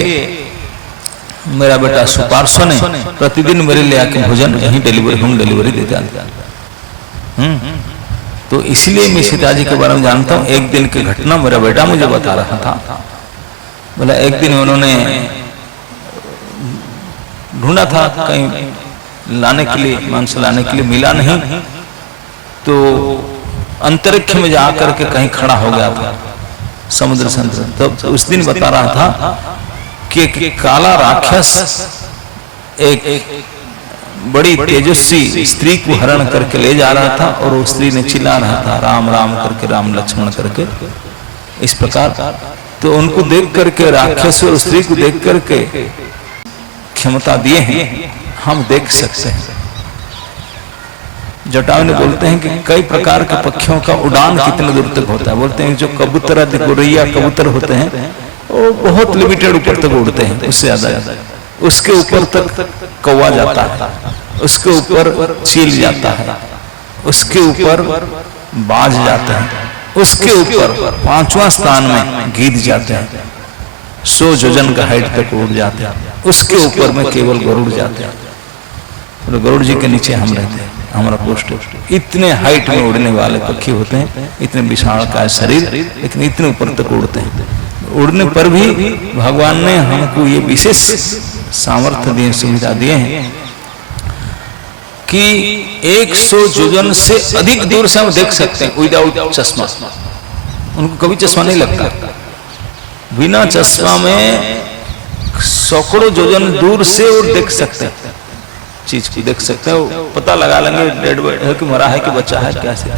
मेरा बेटा सुपार्श्व ने प्रतिदिन मेरे लिए आके भोजन यहीं होम डिलीवरी देता है। तो इसलिए मैं सीता जी के बारे में जानता हूँ। एक दिन की घटना मेरा बेटा मुझे बता रहा था। बोला एक दिन उन्होंने ढूंढा था कहीं लाने के लिए, मांस लाने के लिए, मिला नहीं। तो अंतरिक्ष में जाकर के कहीं खड़ा हो गया था, समुद्र संतुलन। तो उस दिन बता रहा था कि काला राक्षस एक बड़ी तेजस्वी स्त्री को हरण करके ले जा रहा था, और वो स्त्री ने चिल्ला रहा था राम राम करके, राम लक्ष्मण करके, इस प्रकार। तो उनको देख करके, राक्षस और स्त्री को देख करके क्षमता दिए हैं, हम देख सकते हैं। जटायु ने बोलते हैं कि कई प्रकार के पक्षियों का उड़ान कितने दूर तक होता है। बोलते हैं जो कबूतर, गोरैया कबूतर होते हैं, वो बहुत लिमिटेड ऊपर तक उड़ते हैं, उससे ज्यादा। उसके ऊपर तक कौवा जाता है, उसके ऊपर चील जाता है, उसके ऊपर बाज जाता है, उसके ऊपर 5वां स्थान में गीद जाते हैं, 100 योजन का हाइट तक उड़ जाते हैं। उसके ऊपर में केवल गरुड़ जाते हैं। तो गरुड़ जी के नीचे हम रहते हैं, हमारा पोस्ट। इतने हाइट में उड़ने वाले पक्षी होते हैं, इतने विशाल का शरीर, लेकिन इतने ऊपर तक उड़ते हैं। उड़ने पर भी भगवान ने हमको ये विशेष सामर्थ्य दिए, सुविधा दिए हैं कि 100 योजन से अधिक दूर से हम देख सकते हैं विदाउट चश्मा। उनको कभी चश्मा नहीं लगता। बिना चश्मा में सैकड़ों योजन दूर से वो देख सकते हैं, चीज को देख सकते हैं। वो पता लगा लेंगे डेड है कि मरा है कि बच्चा है, कैसे,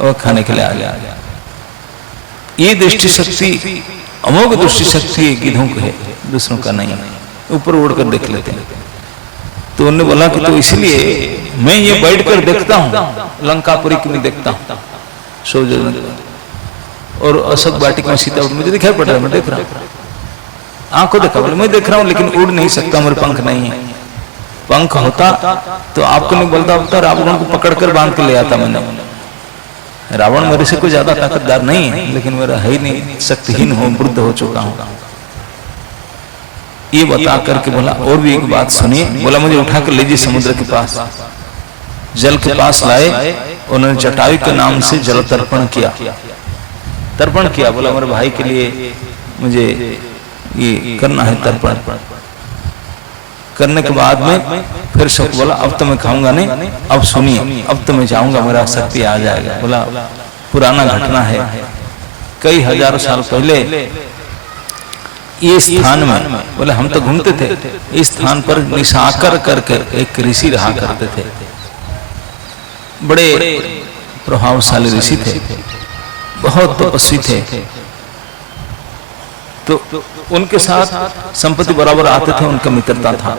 और खाने के लिए आ गया। ये दृष्टि शक्ति, अमोघ दृष्टि शक्ति गिद्धों को है, दूसरों का नहीं है। ऊपर उड़कर देख लेते हैं। तो उन्होंने बोला कि तो इसलिए मैं ये बैठकर देखता हूँ, लंकापुरी की मैं देखता हूँ, और अशोक वाटिक में सीता मुझे दिखाई पड़ रहा है, मैं देख रहा हूँ, आंखों देखा, बोले मैं देख रहा हूँ, लेकिन उड़ नहीं सकता, मेरे पंख नहीं है। पंख होता तो आपको नहीं बोलता होता, रावण को पकड़कर बांध के ले आता मैंने। रावण मेरे से कोई ज्यादा ताकतदार नहीं है, लेकिन मेरा है ही नहीं, शक्तिहीन हो, वृद्ध हो चुका हूं। ये बता करके बोला और भी एक बात सुनिए। बोला मुझे उठा कर लीजिए समुद्र के पास, जल के पास लाए। उन्होंने जटायु के नाम से जल तर्पण किया, तर्पण किया। बोला मेरे भाई के लिए मुझे ये करना है तर्पण। करने के बाद में फिर सब बोला अब तो मैं खाऊंगा नहीं, अब सुनिए, अब तो मैं जाऊंगा, मेरा शक्ति आ जाएगा। बोला पुराना घटना है, कई हजारों साल पहले ये स्थान में, बोले हम तो घूमते थे, इस स्थान पर निशाकर करके एक ऋषि रहा करते थे, बड़े प्रभावशाली ऋषि थे, बहुत तपस्वी थे। तो उनके साथ संपत्ति बराबर आते थे, उनका मित्रता था।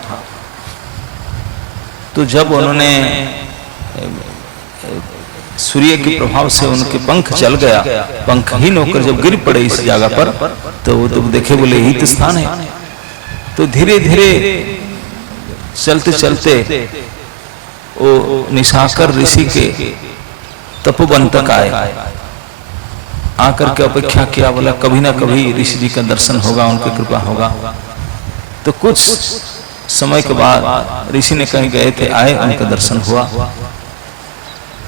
तो जब उन्होंने सूर्य के प्रभाव से उनके पंख जल गया, पंखहीन होकर जब गिर पड़े इस जगह पर, तो वो तो देखे बोले यही तो स्थान है। तो धीरे धीरे चलते चलते वो निशाकर ऋषि के तपोवन तक आए, आकर के अपेक्षा किया, बोला कभी ना कभी ऋषि जी का दर्शन होगा, उनकी कृपा होगा। तो कुछ समय के बाद ऋषि ने कहीं गए थे, आए, उनका दर्शन हुआ।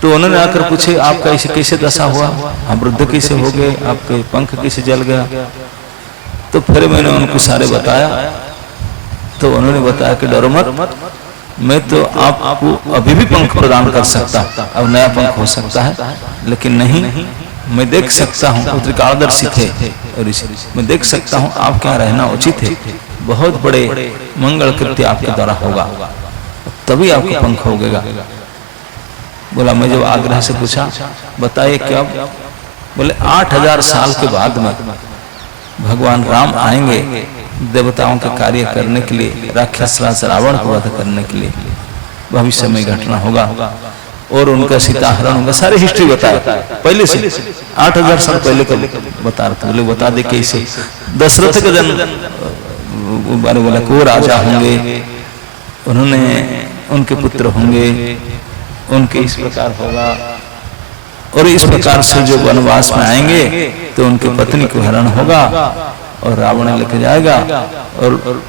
तो उन्होंने आकर पूछे आपका ऐसे कैसे दशा हुआ, हम वृद्ध कैसे हो गए, आपके पंख कैसे जल गया। तो फिर मैंने उनको सारे बताया। तो उन्होंने बताया कि डरो मत, मैं तो आपको अभी भी पंख प्रदान कर सकता, अब नया पंख हो सकता है, लेकिन नहीं, मैं देख सकता हूँ, उत्तरकालदर्शी थे ऋषि, मैं देख सकता हूँ आपके यहाँ रहना उचित है, बहुत बड़े मंगल कृत्य आपके द्वारा होगा, तभी आपका पंख होगा। बोला मैं जब आग्रह से पूछा बताइए कब, बोले 8000 साल के बाद में भगवान राम आएंगे देवताओं का कार्य करने के लिए, राक्षस रावण को वध करने के लिए, भविष्य में घटना होगा और उनका सीता हरण होगा। सारी हिस्ट्री बताया पहले से, 8000 साल पहले का बता रहे थे। बोले बता दे कैसे। दशरथ का जन्म बारे बोला कि वो राजा होंगे, उन्होंने उनके पुत्र होंगे, उनके इस प्रकार होगा, और इस प्रकार से जो वनवास में आएंगे तो उनके पत्नी को हरण होगा और रावण लेके जाएगा, और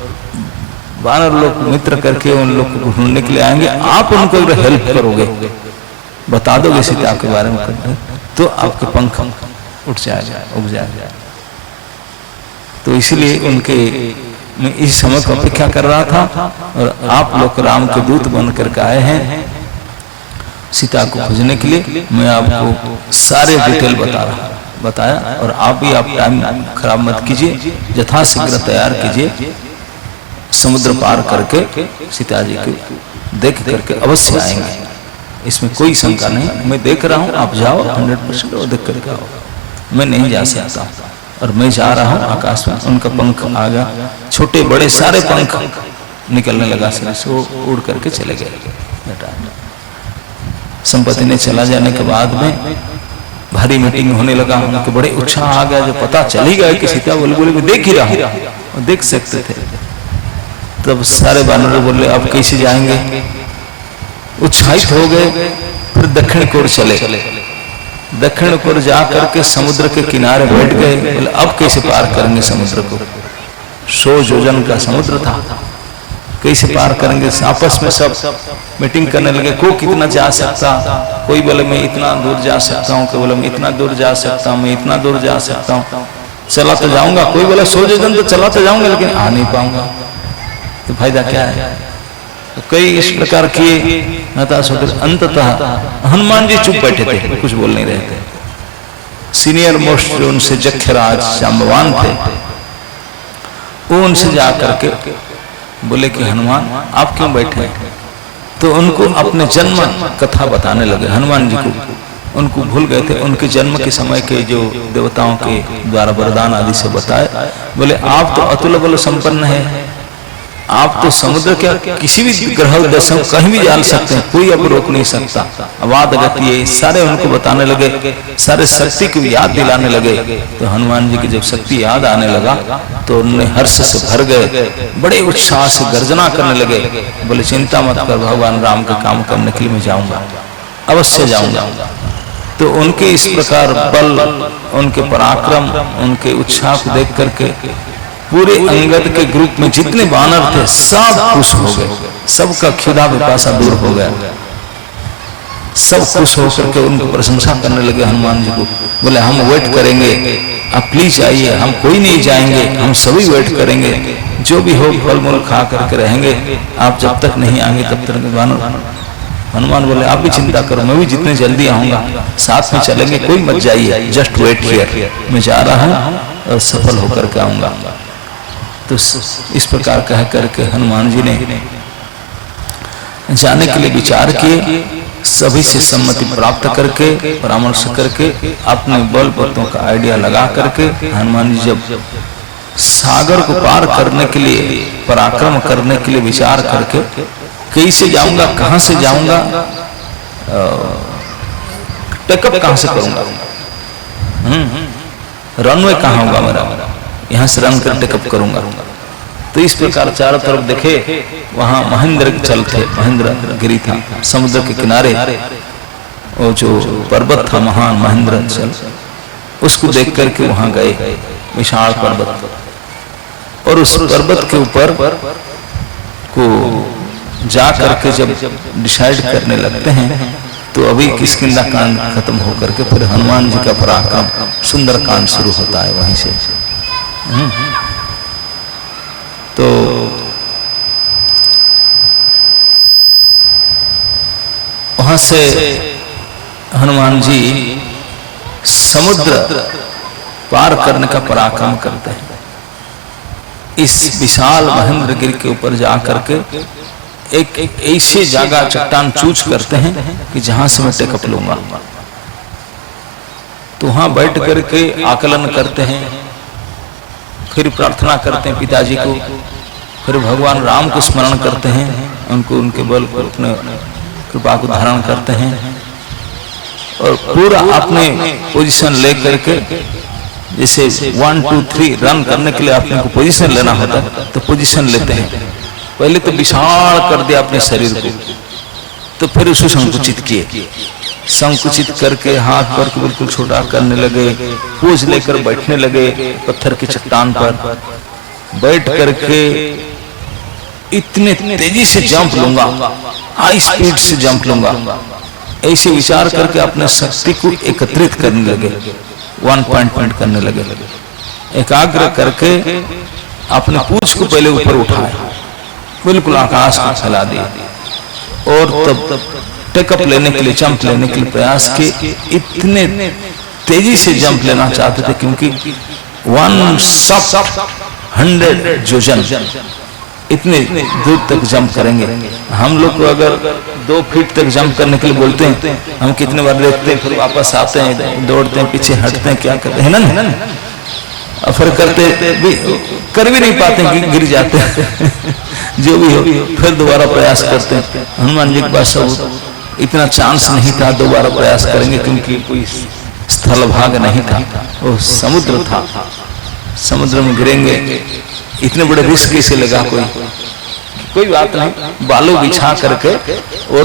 वानर लोग मित्र करके उन लोग को ढूंढने के लिए आएंगे, आप उनको अगर हेल्प करोगे, बता दोगे सीता के बारे में, तो आपके पंख उठ जाएगा, उग जाएगा। तो इसलिए उनके मैं इस समय को अपेक्षा कर रहा था, और आप लोग राम के दूत बन करके आए हैं सीता को खोजने के लिए। मैं आपको सारे डिटेल बताया, और आप भी आप टाइम खराब मत कीजिए, यथाशीघ्र तैयार कीजिए, समुद्र पार करके सीता जी को देख करके अवश्य आएंगे, इसमें कोई शंका नहीं। मैं देख रहा हूँ, आप जाओ 100% और देख करके आओ। मैं नहीं जा सकता, और मैं जा रहा हूँ आकाश में। उनका पंख आ गया, छोटे बड़े सारे पंख निकलने लगा, से वो उड़ करके चले गए। संपत्ति ने चला जाने के बाद में भारी मीटिंग होने लगा, उनके बड़े उत्साह आ गया, जो पता चल ही गया कि सीता बोले मैं देख ही रहा हूँ, देख सकते थे। तब सारे वानर बोले अब कैसे जाएंगे, उत्साहित हो गए। फिर दक्षिण की ओर चले, दक्षिण की ओर जा करके समुद्र के किनारे बैठ गए। बोले अब कैसे पार करेंगे समुद्र को, 100 योजन का समुद्र था, कैसे पार करेंगे। आपस में सब मीटिंग करने लगे, कोई कितना जा सकता, कोई बोले मैं इतना दूर जा सकता हूँ, कोई बोले मैं इतना दूर जा सकता हूँ, मैं इतना दूर जा सकता हूँ, चला तो जाऊंगा। कोई बोला 100 योजन तो चला तो जाऊंगा, लेकिन आ नहीं पाऊंगा, तो फायदा क्या है। तो कई इस प्रकार किए, हताश होकर अंततः हनुमान जी चुप बैठे थे, कुछ बोल नहीं रहे थे। सीनियर मोस्ट जो उनसे जख्यराज जाम्बवान थे, वो उनसे जा करके बोले कि हनुमान आप क्यों बैठे। तो उनको अपने जन्म कथा बताने लगे हनुमान जी को। उनको भूल गए थे, उनके जन्म के समय के जो देवताओं के द्वारा वरदान आदि से बताए। बोले आप तो अतुल बल संपन्न है, आप तो समुद्र के किसी भी ग्रह दशा कहीं भी जा सकते हैं, कोई अब रोक नहीं सकता। अवाद गति है, सारे उनको बताने लगे, सारे शक्ति को याद दिलाने लगे। तो हनुमान जी की जब शक्ति याद आने लगा तो उन्होंने हर्ष से भर गए, बड़े उत्साह से गर्जना करने लगे। बोले चिंता मत कर, भगवान राम का काम करने के लिए मैं जाऊंगा, अवश्य जाऊंगा। तो उनके इस प्रकार बल, उनके पराक्रम, उनके उत्साह को देख करके पूरे अंगद के ग्रुप में जितने वानर थे सब खुश हो गए, सबका क्षुधा पिपासा दूर हो गया। सब खुश होकर के उनको प्रशंसा करने लगे हनुमान जी को। बोले हम वेट करेंगे, आप प्लीज आइए, हम कोई नहीं जाएंगे, हम सभी वेट करेंगे, जो भी हो फल मूल खा करके रहेंगे, आप जब तक नहीं आएंगे तब तक। हनुमान बोले आप भी चिंता करो, मैं भी जितने जल्दी आऊंगा साथ में चलेंगे, कोई मत जाइए, जस्ट वेट हियर, मैं जा रहा हूँ और सफल होकर के आऊंगा। तो इस प्रकार कह करके हनुमान जी ने जाने के लिए विचार किए, सभी से सम्मति प्राप्त करके परामर्श करके अपने बल बूतों का आइडिया लगा करके हनुमान जी जब सागर को पार करने के लिए, पराक्रम करने के लिए विचार करके, कैसे जाऊंगा, कहां से जाऊंगा, टेकअप कहां से करूंगा, रनवे कहां होगा मेरा, यहां से रन कर टेकअप करूंगा। तो इस प्रकार चारों तरफ देखे, वहां महेंद्र चल थे, महेंद्र गिरी था समुद्र के किनारे, वो जो पर्वत था महान महेंद्र चल, उसको देख करके वहां गए, विशाल पर्वत, और उस पर्वत के ऊपर को जा करके जब डिसाइड करने लगते हैं तो अभी किष्किंधा कांड खत्म होकर के फिर हनुमान जी का पराक्रम सुंदर कांड शुरू होता है वहीं से। तो वहां से हनुमान जी समुद्र पार करने का पराक्रम करते हैं। इस विशाल महेंद्रगिरी के ऊपर जाकर के एक ऐसी जगह चट्टान चूज करते हैं कि जहां से मैं टेकअप लूंगा। तो वहां बैठ करके आकलन करते हैं, फिर प्रार्थना करते हैं पिताजी को, फिर भगवान राम को स्मरण करते हैं, उनको उनके बल पर अपने कृपा को धारण करते हैं, और पूरा अपने पोजीशन ले करके, जैसे 1 2 3 रन करने के लिए आपने को पोजीशन लेना होता है तो पोजीशन लेते हैं। पहले तो विशाल कर दिया अपने शरीर को, तो फिर उसको संकुचित किए, संकुचित करके हाथ पर बिल्कुल छोटा करने लगे, पोज लेकर बैठने लगे पत्थर की चट्टान पर, बैठ करके इतने तेजी से जंप लूंगा, हाई स्पीड से जंप लूंगा, ऐसे विचार करके अपने शक्ति को एकत्रित करने लगे, वन पॉइंट करने लगे, एकाग्र करके अपने पूंछ को पहले ऊपर उठाए, बिल्कुल आकाश को फैला दिया, और तब टेकअप लेने के लिए, जंप लेने के लिए प्रयास किए। इतने तेजी से जंप लेना चाहते थे क्योंकि 100 जोजन इतने दूर तक जंप करेंगे। हम लोग को अगर 2 फीट तक जंप करने के लिए बोलते हैं, हम कितने बार देखते हैं, फिर वापस आते हैं, दौड़ते हैं, पीछे हटते हैं, क्या करते हैं ना, और फिर करते भी कर भी नहीं पाते, गिर जाते हैं जो भी हो, फिर दोबारा प्रयास करते हैं। हनुमान जी के पास सब इतना चांस नहीं था दोबारा प्रयास करेंगे, क्योंकि कोई स्थल भाग नहीं था, वो समुद्र था, समुद्र में गिरेंगे, इतने बड़े रिस्क कैसे लगा, कोई बात नहीं, बालू बिछा करके और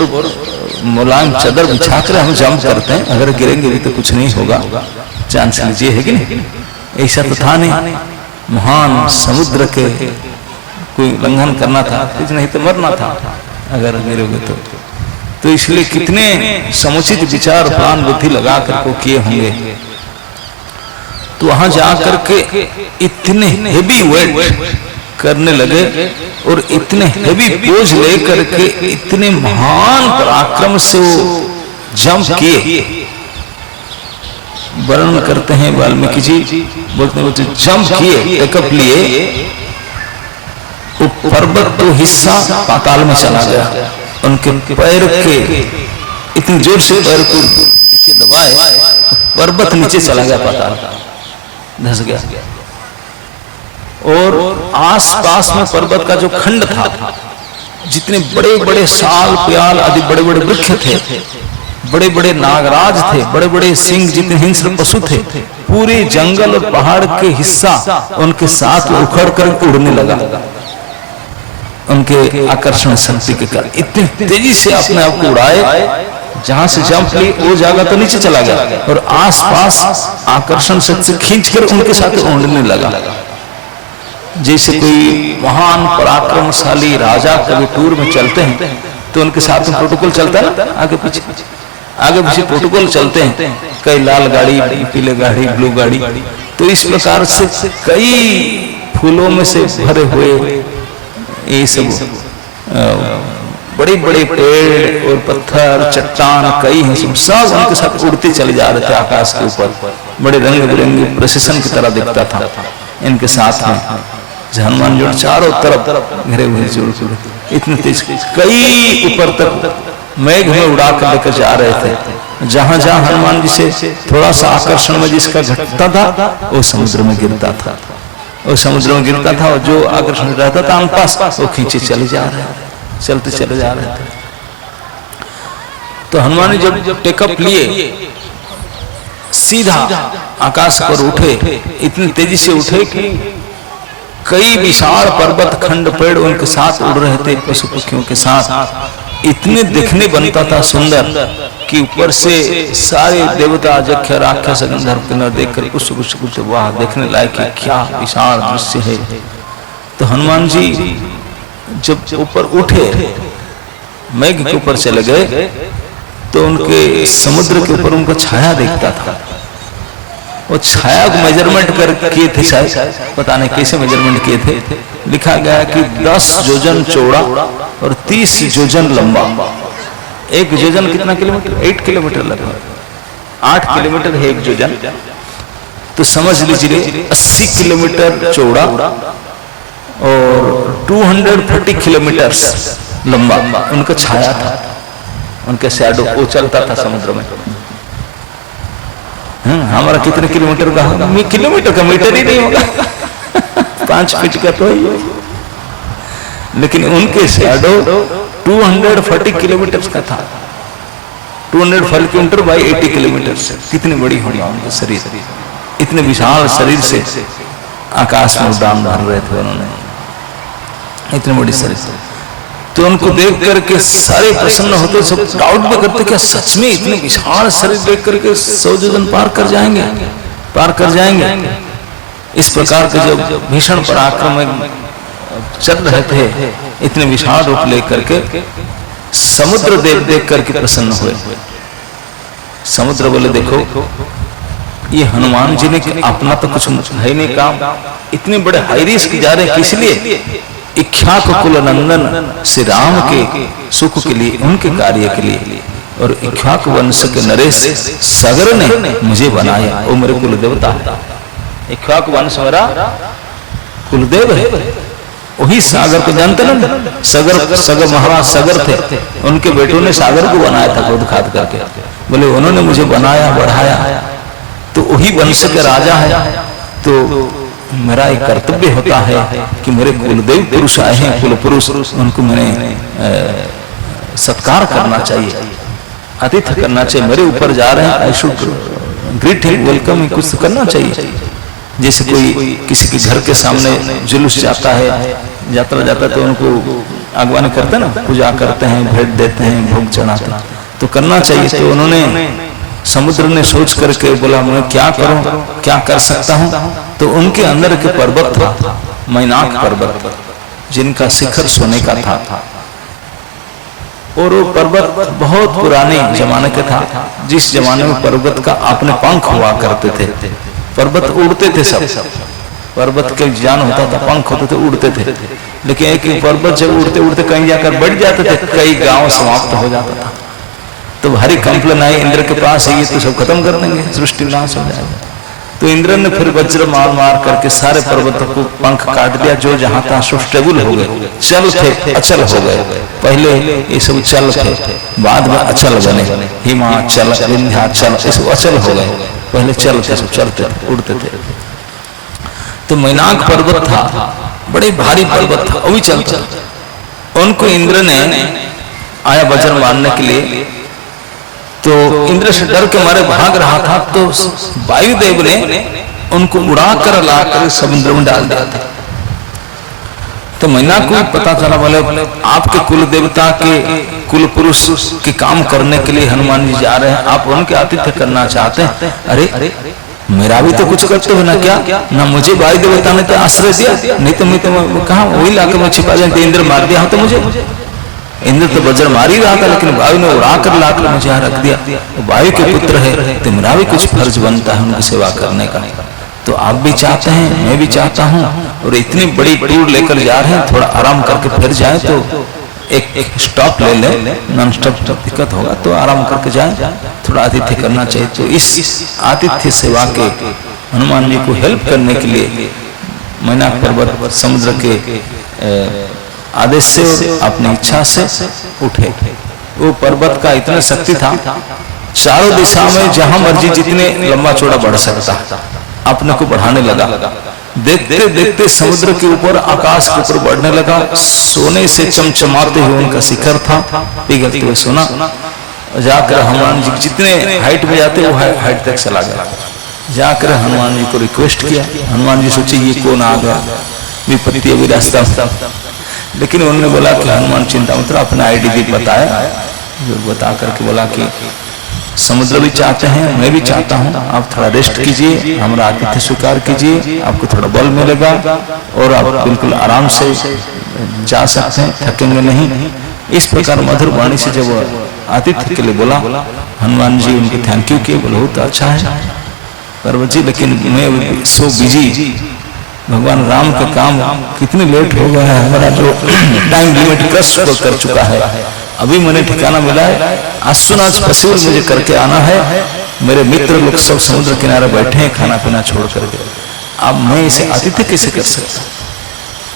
मुलायम चादर बिछा कर हम जंप करते हैं, अगर गिरेंगे भी तो कुछ नहीं होगा, चांस लीजिए, है कि नहीं? ऐसा तो था नहीं, महान समुद्र के कोई उल्लंघन करना था, कुछ नहीं तो मरना था अगर गिरोगे तो इसलिए कितने समुचित विचार प्राण बुद्धि लगा करके किए होंगे। तो वहां जाकर के इतने हेवी वेट करने लगे और इतने हेवी बोझ लेकर के इतने महान पराक्रम से वो जंप किए। वर्णन करते हैं वाल्मीकि जी, बोलते हैं जंप किए, टेकअप लिए, वो पर्वत तो हिस्सा पाताल में चला गया, उनके पैर के इतनी जोर से पैर को नीचे दबाए, पर्वत नीचे चला गया, पाताल धंस गया, और आसपास में पर्वत का जो खंड था, जितने बड़े बड़े साल प्याल आदि बड़े बड़े वृक्ष थे, बड़े बड़े नागराज थे, बड़े बड़े सिंह जितने हिंस्र पशु थे, पूरे जंगल और पहाड़ के हिस्सा उनके साथ उखड़ कर उड़ने लगा, उनके आकर्षण शक्ति के कारण इतनी तेजी से अपने आप को उड़ाए, जहां से जंप ली वो जगह तो नीचे चला गया, और आसपास आकर्षण शक्ति से खींचकर उनके साथ उड़ने लगा। जैसे कोई महान पराक्रमशाली राजा कभी टूर में चलते हैं तो उनके साथ में प्रोटोकॉल चलता है ना, आगे पीछे, आगे पीछे प्रोटोकॉल चलते हैं, कई लाल गाड़ी, पीले गाड़ी, ब्लू गाड़ी। तो इस प्रकार से कई फूलों में से भरे हुए ये सब बड़े बड़े पेड़ और पत्थर चट्टान कई हैं, सब उनके साथ उड़ते चले जा रहे थे आकाश के ऊपर। बड़े रंग बिरंगे प्रोसेशन की तरह दिखता था इनके साथ में। हनुमान जोड़ चारों तरफ घिरे हुए जोड़ इतने तेज, कई ऊपर तक मेघ में उड़ा कर लेकर जा रहे थे। जहां जहां हनुमान जी से थोड़ा सा आकर्षण में जिसका घटता था वो समुद्र में गिरता था, वो समुद्र में गिरता था। और जो आकर्षण रहता था आसपास वो खींचे चले जा रहे थे, चलते चले जा रहे थे। तो हनुमान जी जब टेकअप लिए सीधा आकाश पर उठे, इतनी तेजी से उठे कि कई विशाल पर्वत खंड पेड़ उनके साथ उड़ रहे थे पशु पक्षियों के साथ। इतने दिखने बनता था सुंदर कि ऊपर से सारे देवता जख्य राक्षस गंधर्व किन्नर देखकर कुछ वाह देखने लायक है, क्या विशाल दृश्य है। तो हनुमान जी जब ऊपर उठे, मेघ के ऊपर चले गए, तो उनके समुद्र के ऊपर उनका छाया दिखता था। वो छाया को मेजरमेंट कर किए थे, शायद पता नहीं कैसे मेजरमेंट किए थे। लिखा गया कि 10 योजन चौड़ा और 30 योजन लंबा। एक योजन कितना किलोमीटर? 8 किलोमीटर लगभग, 8 किलोमीटर है एक योजन। तो समझ लीजिए 80 किलोमीटर चौड़ा और 230 किलोमीटर लंबा उनका छाया था, उनके शैडो वो चलता था समुद्र में। हमारा कितने किलोमीटर का होगा? किलोमीटर का मीटर ही नहीं होगा 5 फीट का तो ही, लेकिन उनके शैडो 240 किलोमीटर का था। 240 किलोमीटर बाई 80 किलोमीटर से कितनी बड़ी होगी उनका शरीर। इतने विशाल शरीर से आकाश में उड़ान भर रहे थे उन्होंने, इतने बड़ी शरीर से। तो उनको देख करके सारे प्रसन्न होते, सब डाउट भी करते क्या सच में इतने विशाल शरीर देख करके 100 योजन पार कर जाएंगे। इस प्रकार के जो भीषण पराक्रम चल रहे थे, इतने विशाल रूप लेकर के समुद्र देख करके प्रसन्न हुए। समुद्र बोले देखो ये हनुमान जी ने अपना तो कुछ है नहीं काम, इतने बड़े हाई रिस्क जा रहे हैं, किस लिए? इक्ष्वाकु कुल नंदन श्री राम के सुख के लिए, उनके कार्य के लिए। और इक्ष्वाकु वंश के नरेश सगर ने मुझे बनाया, वो मेरे कुल देवता है। इक्ष्वाकु वंश मेरा कुलदेव है। वही सागर को जानते ना, सगर महाराज सगर थे, उनके बेटों ने सागर को बनाया था गोद खाद करके। बोले उन्होंने मुझे बनाया बढ़ाया, तो वही वंश के राजा है। तो मेरा एक कर्तव्य होता है कि मेरे कुलदेव पुरुष आए हैं, कुल पुरुष, उनको मैंने सत्कार करना चाहिए, आतिथ्य करना चाहिए। मेरे ऊपर जा रहे हैं, I should greet him, welcome, कुछ तो करना चाहिए। जैसे कोई किसी के घर के सामने जुलूस जाता है, यात्रा जाता है, तो उनको आगवानी करते ना, पूजा करते हैं, भेंट देते हैं, भोग चढ़ाते हैं, तो करना चाहिए। तो उन्होंने, समुद्र ने सोच करके बोला मैं क्या करूं, क्या कर सकता हूं। तो उनके अंदर के पर्वत था, मैनाक पर्वत, जिनका शिखर सोने का था। और वो पर्वत बहुत पुराने जमाने का था, जिस जमाने में पर्वत का अपने पंख हुआ करते थे, पर्वत उड़ते थे सब। पर्वत के जान होता था, पंख होते थे, उड़ते थे। लेकिन एक पर्वत जब उड़ते उड़ते कहीं जाकर बढ़ जाते थे, कई गांव समाप्त हो जाता था। तो भारी कंप्लेन आई इंद्र के पास, ये तो सब खत्म कर देंगे, सृष्टि नाश हो जाएगा। तो इंद्र ने फिर वज्र मार मार करके सारे पर्वतों को पंख काट दिया, जो जहां था सुस्टेबल हो गए, चल थे अचल हो गए। पहले ये सब चल थे, बाद में अचल बने, हिमाचल विंध्याचल, ये सब अचल हो गए। पहले चल थे, सब चलते थे, उड़ते थे। तो मैनाक पर्वत था, बड़े भारी पर्वत था, वो भी चलता। उनको इंद्र ने आया वज्र मारने के लिए, तो इंद्र से डर के मारे भाग रहा था। तो वायुदेव ने उनको उड़ा कर लाकर समुद्र में डाल दिया था। तो मैना को पता चला, बोले आपके कुल देवता के कुल पुरुष के काम करने के लिए हनुमान जी जा रहे हैं, आप उनके आतिथ्य करना चाहते हैं। अरे मेरा भी तो कुछ करते हो ना, क्या ना मुझे वायु देवता ने तो आश्रय दिया, नहीं तो मैं कहा वही लाकर मैं छिपा जाए, इंद्र मार दिया हो तो मुझे इंद्र तो वज्र मार ही रहा था, लेकिन वायु ने उड़ा कर लाकर मुझे यहाँ रख दिया। तो वायु के पुत्र है तो मेरा भी कुछ फर्ज बनता है उनकी सेवा करने का। तो आप भी चाहते हैं, मैं भी चाहता हूँ, और इतनी बड़ी टूर लेकर जा रहे हैं, थोड़ा आराम करके फिर जाए तो एक स्टॉप ले ले, नॉन स्टॉप दिक्कत होगा तो आराम करके जाए, थोड़ा आतिथ्य करना चाहिए। तो इस आतिथ्य सेवा के हनुमान जी को हेल्प करने के लिए मैनाक पर्वत समुद्र के आदेश से और अपनी इच्छा से उठे। वो पर्वत का इतना शक्ति था, चारों दिशा में जहां मर्जी जितने लंबा चौड़ा बढ़ सकता अपने को बढ़ाने लगा। देखते देखते समुद्र के ऊपर, आकाश के ऊपर बढ़ने लगा। सोने से चमचमाते हुए उनका शिखर था, पिघलते हुए सोना। जाकर हनुमान जी जितने हाइट में जाते वो हाइट तक चला गया। जाकर हनुमान जी को रिक्वेस्ट किया। हनुमान जी सोचे ये कौन आ गया, विपत्ति अभी रास्ता। लेकिन उन्होंने बोला कि हनुमान चिंता मत करो, अपना आईडी भी बताया, बता करके बोला कि समुद्र भी चाहते हैं, मैं भी चाहता हूँ, आप थोड़ा रेस्ट कीजिए, हमारा आतिथ्य स्वीकार कीजिए, आपको थोड़ा बल मिलेगा और आप बिल्कुल आराम से जा सकते हैं, थकेंगे नहीं। इस प्रकार मधुर वाणी से जब आतिथ्य के लिए बोला, हनुमान जी उनके थैंक यू किए, बहुत अच्छा है पर्वत जी, लेकिन मैं सो बिजी, भगवान राम का काम कितने लेट हो गया है, हमारा जो टाइम लिमिट क्रॉस कर चुका है, अभी मैंने ठिकाना मिला है, आज सुन आज पसील मुझे करके आना है। मेरे मित्र लोग सब समुद्र किनारे बैठे हैं खाना पीना छोड़ करके, अब मैं इसे आतिथ्य कैसे कर सकता।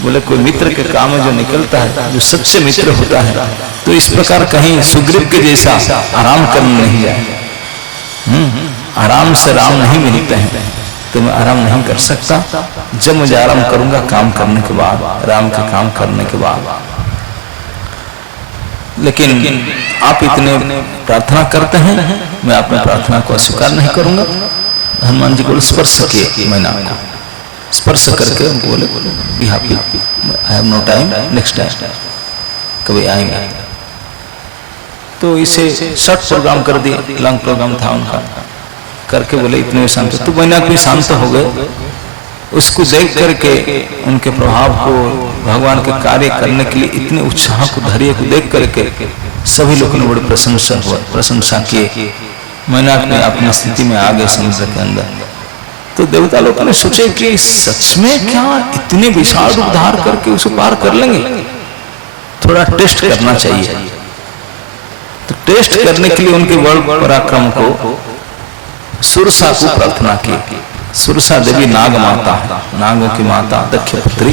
बोले कोई मित्र के काम में जो निकलता है, जो सच्चे मित्र होता है, तो इस प्रकार कहीं सुग्रीव के जैसा आराम करने नहीं जाए। आराम से राम नहीं मिलते हैं, तो मैं आराम नहीं कर सकता। जब मुझे आराम करूंगा काम करने के बाद, राम के काम करने के बाद। लेकिन आप इतने प्रार्थना करते हैं, मैं अपनी प्रार्थना को अस्वीकार नहीं करूंगा। हनुमान जी को स्पर्श किए, मैना को स्पर्श करके उनको बोले be happy, I have no time, next time कभी आएंगे। तो इसे शॉर्ट प्रोग्राम कर दिए, लॉन्ग प्रोग्राम था उनका, करके बोले इतने शांत। तो मैना भी शांत हो गए। उसको देख करके उनके प्रभाव को, भगवान के कार्य करने के लिए इतने उत्साह को, धैर्य को देख करके सभी लोगों ने बड़ी प्रशंसा किए। मैनाक ने अपनी स्थिति में आ गए समुद्र के अंदर। तो देवता लोगों ने सोचे कि सच में क्या इतने विशाल रूप धार करके उसे पार कर लेंगे, थोड़ा टेस्ट करना चाहिए। तो टेस्ट करने के लिए उनके बल पराक्रम को सुरसा को प्रार्थना की। सुरसा देवी नाग माता है, नागों की माता, दक्ष पुत्री।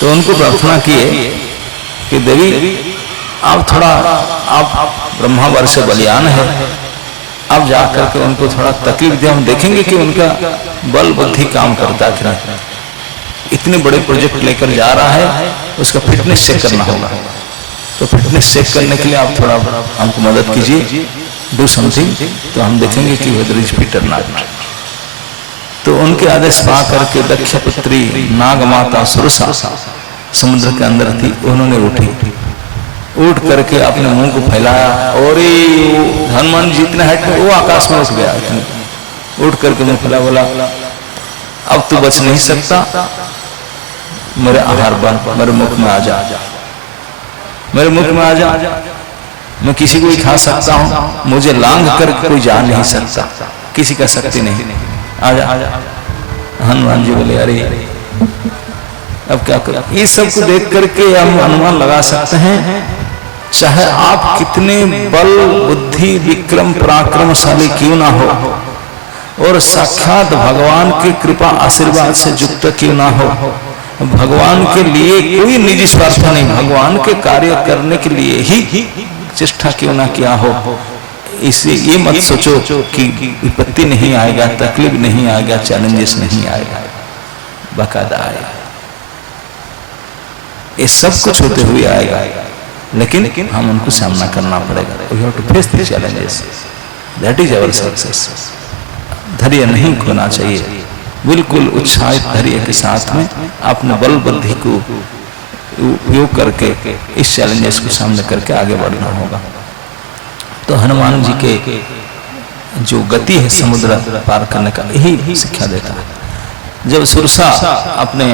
तो उनको प्रार्थना किए कि देवी आप थोड़ा, आप ब्रह्मावर से बलियान है, आप जा करके उनको थोड़ा तकलीफ दिया, हम देखेंगे कि उनका बल बुद्धि काम करता है कि नहीं। इतने बड़े प्रोजेक्ट लेकर जा रहा है, उसका फिटनेस चेक करना होगा। तो फिटनेस चेक करने के लिए आप थोड़ा हमको मदद कीजिए, डू समथिंग, तो हम देखेंगे कि वेदर इज फिट और नॉट। तो उनके आदेश पा करके दक्ष पुत्री नाग माता सुरसा समुद्र के अंदर थी, उन्होंने उठी, उठ करके अपने मुंह को फैलाया और हनुमान जी इतने हाइट में, वो आकाश में उठ गया। उठ करके मुंह फैला, बोला अब तू बच नहीं सकता, मेरे आहार बन, मेरे मुख में आ जा, मेरे मुख में आ जा, मैं किसी को ही खा सकता हूँ, मुझे लांघ कर कोई जा नहीं सकता, किसी का शक्ति नहीं, आजा। हनुमान जी बोले अरे अब क्या करें। ये सब को देख करके हम अनुमान लगा सकते हैं, चाहे आप कितने बल बुद्धि विक्रम पराक्रमशाली क्यों ना हो, और साक्षात भगवान की कृपा आशीर्वाद से युक्त क्यों ना हो, भगवान के लिए कोई निजी स्वार्थ नहीं, भगवान के कार्य करने के लिए ही चेष्टा क्यों ना किया हो, इसलिए ये मत सोचो कि विपत्ति नहीं आएगा, तकलीफ नहीं आएगा, चैलेंजेस नहीं आएगा, बकायदा आएगा। ये सब कुछ होते हुए आएगा, लेकिन हम उनको सामना करना पड़ेगा। We have to face the challenges, that is our success. धैर्य नहीं खोना चाहिए, बिल्कुल उत्साहित धैर्य के साथ में अपने बल बुद्धि को उपयोग करके इस चैलेंजेस को सामने करके आगे बढ़ना होगा। तो हनुमान जी के जो गति है समुद्र पार करने का, यही शिक्षा देता है। जब सुरसा अपने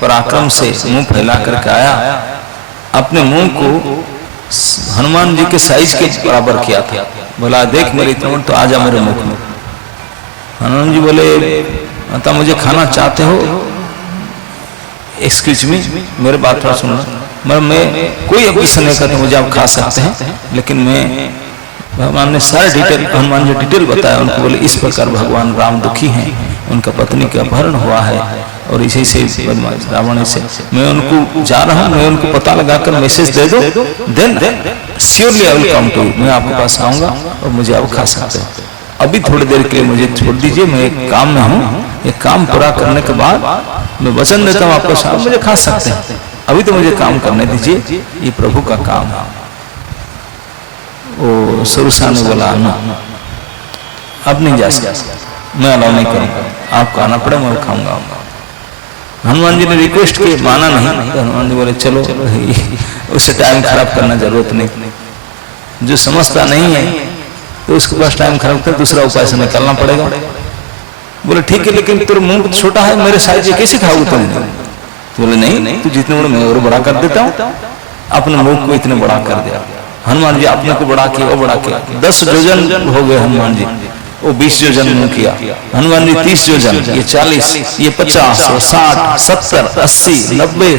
पराक्रम से मुंह फैला करके आया, अपने मुंह को हनुमान जी के साइज के बराबर किया था। बोला देख मेरे इतना तो आ जा मेरे मुख में। हनुमान जी बोले माता मुझे खाना चाहते हो? एक्सक्यूज मी, मेरे बात थोड़ा सुनना। मतलब मैं कोई ऑब्जेक्शन नहीं करता, मुझे आप खा सकते हैं, लेकिन मैं भगवान ने सारे डिटेल, हनुमान जी डिटेल बताया उनको। बोले इस प्रकार भगवान राम दुखी हैं, उनका पत्नी का अपहरण हुआ है और इसी से रावण से मैं उनको जा रहा हूँ, मैं उनको पता लगाकर मैसेज दे दो, then surely I will come to you, मैं आपके पास आऊंगा और मुझे आप खा सकते हैं। अभी थोड़ी देर के लिए मुझे छोड़ दीजिए, मैं एक काम में हूँ, एक काम पूरा करने के बाद मैं वचन देता हूँ आपको साथ मुझे खा सकते हैं, अभी तो मुझे काम करने दीजिए, ये प्रभु का काम है। वो सुरसा ने बोला ना अब नहीं जा सकता, मैं अलाउ नहीं करूंगा, आपको आना पड़े, मैं खाऊंगा। हनुमान जी ने रिक्वेस्ट की, माना नहीं, तो हनुमान जी बोले चलो उससे टाइम खराब करना जरूरत नहीं, जो समझता नहीं है तो उसके पास टाइम खराब कर दूसरा उपाय से निकलना पड़ेगा। बोले ठीक है, लेकिन तेरा मुंह छोटा है, मेरे साइज कैसे खाओगे तुम? तो बोले नहीं, तू जितने बड़े मैं और बड़ा कर देता हूँ, अपने मुंह को इतने बड़ा कर दिया। हनुमान जी अपने को बड़ा किया, वो बड़ा किया, 10 योजन हो गए हनुमान जी, वो 20 योजन मुंह किया। हनुमान जी 30 योजन, ये 40, ये 50, 60, 70, 80, 90,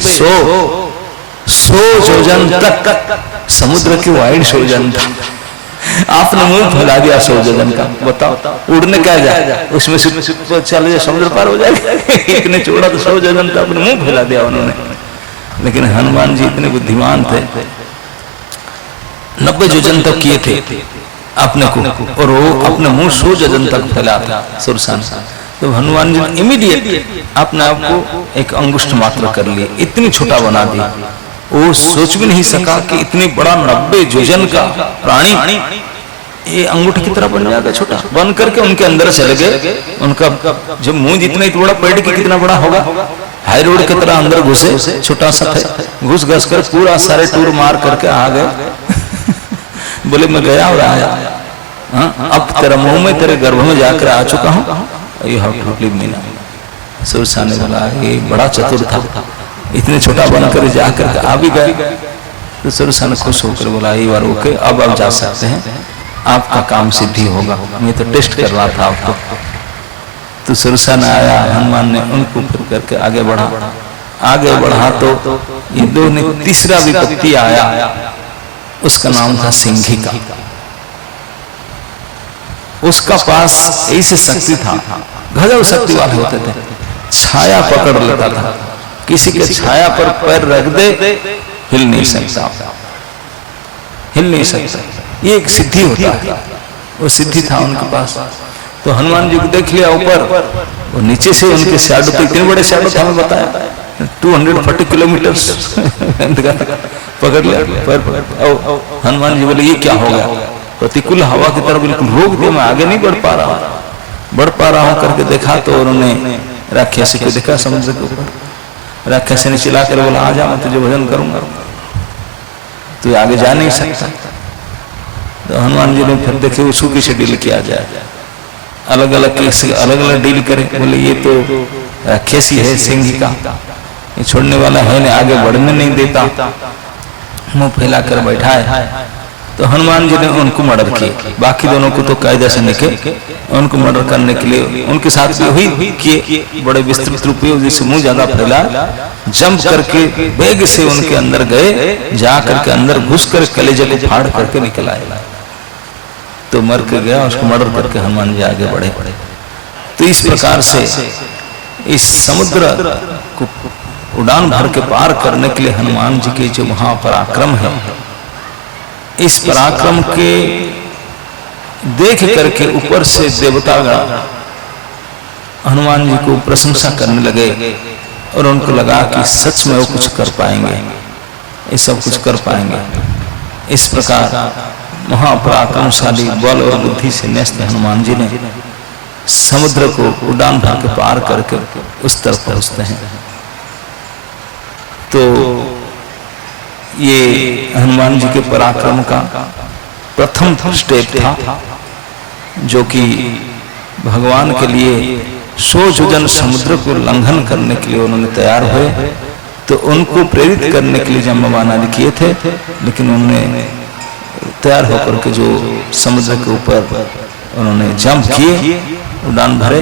100 योजन तक समुद्र की वाइड योजन था। आपने मुंह फैला दिया 100 योजन का, बताओ उड़ने क्या जाए, उसमें से चले जाए समुद्र पार हो जाएगा। इतने चौड़ा तो 100 योजन था, अपने मुंह फैला दिया उन्होंने। लेकिन हनुमान जी इतने बुद्धिमान थे, 90 योजन तक किए थे अपने को, और वो अपने मुंह 100 योजन तक फैला था सुरसान। तो हनुमान जी ने इमीडिएट अपने आप को एक अंगुष्ठ मात्र कर लिया, इतनी छोटा बना दिया। वो सोच भी नहीं सका कि इतनी बड़ा 90 योजन का प्राणी ये अंगूठे की तरह बन जाएगा, छोटा बन करके उनके अंदर चले गए। उनका जब मुंह जितना इतना बड़ा, पेड़ की कितना बड़ा होगा, हाई रोड की तरह अंदर घुसे, छोटा सा था, घुस घस कर पूरा सारे टूर मार करके आ गए। बोले मैं गया और आया, अब तेरा मुंह में तेरे गर्भ में जाकर आ चुका हूँ, you have to leave me now. Surasa ने बोला ये बड़ा चतुर था, इतने छोटा बनकर जाकर आ भी गए। तो सुरसा ने खुश होकर बोला ये बार ओके, अब आप जा सकते हैं, आपका काम सिद्धि होगा, मैं तो टेस्ट कर रहा था आपको। तो सुरसा ने आया, हनुमान ने उनको फिर करके आगे बढ़ा तो ये दो ने तीसरा विपत्ति आया, उसका नाम था सिंघी का। उसका पास ऐसे शक्ति था, गजब शक्ति वाले होते थे, छाया पकड़ लेता था, किसी के छाया पर पैर रख दे हिल नहीं सकता, हिल नहीं सकता, ये एक सिद्धि होता है, वो सिद्धि था उनके पास। तो हनुमान जी को देख लिया ऊपर, और नीचे से उनके शैडो, तो इतने बड़े शैडो था, हमें बताया 240 किलोमीटर पकड़ लिया पैर। हनुमान जी बोले ये क्या हो गया, प्रतिकूल हवा की तरफ बिल्कुल रोक दिया, मैं आगे नहीं बढ़ पा रहा हूँ करके देखा तो उन्होंने राक्षसी को देखा समुद्र के ऊपर, राक्षसी ने चिल्ला कर बोला आ जा, मैं तुझे भजन करूंगा, तू आगे जा नहीं सकता। तो हनुमान जी ने फिर देखे उसको किसे डील किया जाए, अलग अलग डील करे। बोले ये तो राक्षसी है, सिंह का, ये छोड़ने वाला है नहीं, आगे बढ़ने नहीं देता, मुंह फैला कर बैठा है। तो हनुमान जी ने उनको मर्डर किए, बाकी दोनों को तो कायदे से निकले, उनको मर्डर करने के लिए उनके साथ भी हुई किए, बड़े विस्तृत रूप में, जिससे मुंह ज्यादा फैला, जंप करके बेग से उनके अंदर गए, जा करके अंदर घुस कर कलेजे को फाड़ करके निकल आए, तो मर के गया, उसको मर्डर करके हनुमान जी आगे बढ़े। तो इस प्रकार से इस समुद्र को उड़ान भर के पार करने के लिए हनुमान जी के जो महापराक्रम है, इस पराक्रम के देख करके ऊपर से देवतागण हनुमान जी को प्रशंसा करने लगे, और उनको लगा कि सच में वो कुछ कर पाएंगे, ये सब कुछ कर पाएंगे। इस प्रकार महापराक्रमशाली बल और बुद्धि से न्यस्त हनुमान जी ने समुद्र को उड़ान भर के पार करके उस तरफ पहुंचते हैं। तो ये हनुमान जी के पराक्रम का प्रथम स्टेप था, जो कि भगवान के लिए 100 योजन समुद्र को लंघन करने के लिए उन्होंने तैयार हुए, तो उनको प्रेरित करने के लिए जाम्बवान आदि किए थे, लेकिन उन्होंने तैयार होकर के जो समुद्र के ऊपर उन्होंने जंप किए, उड़ान भरे।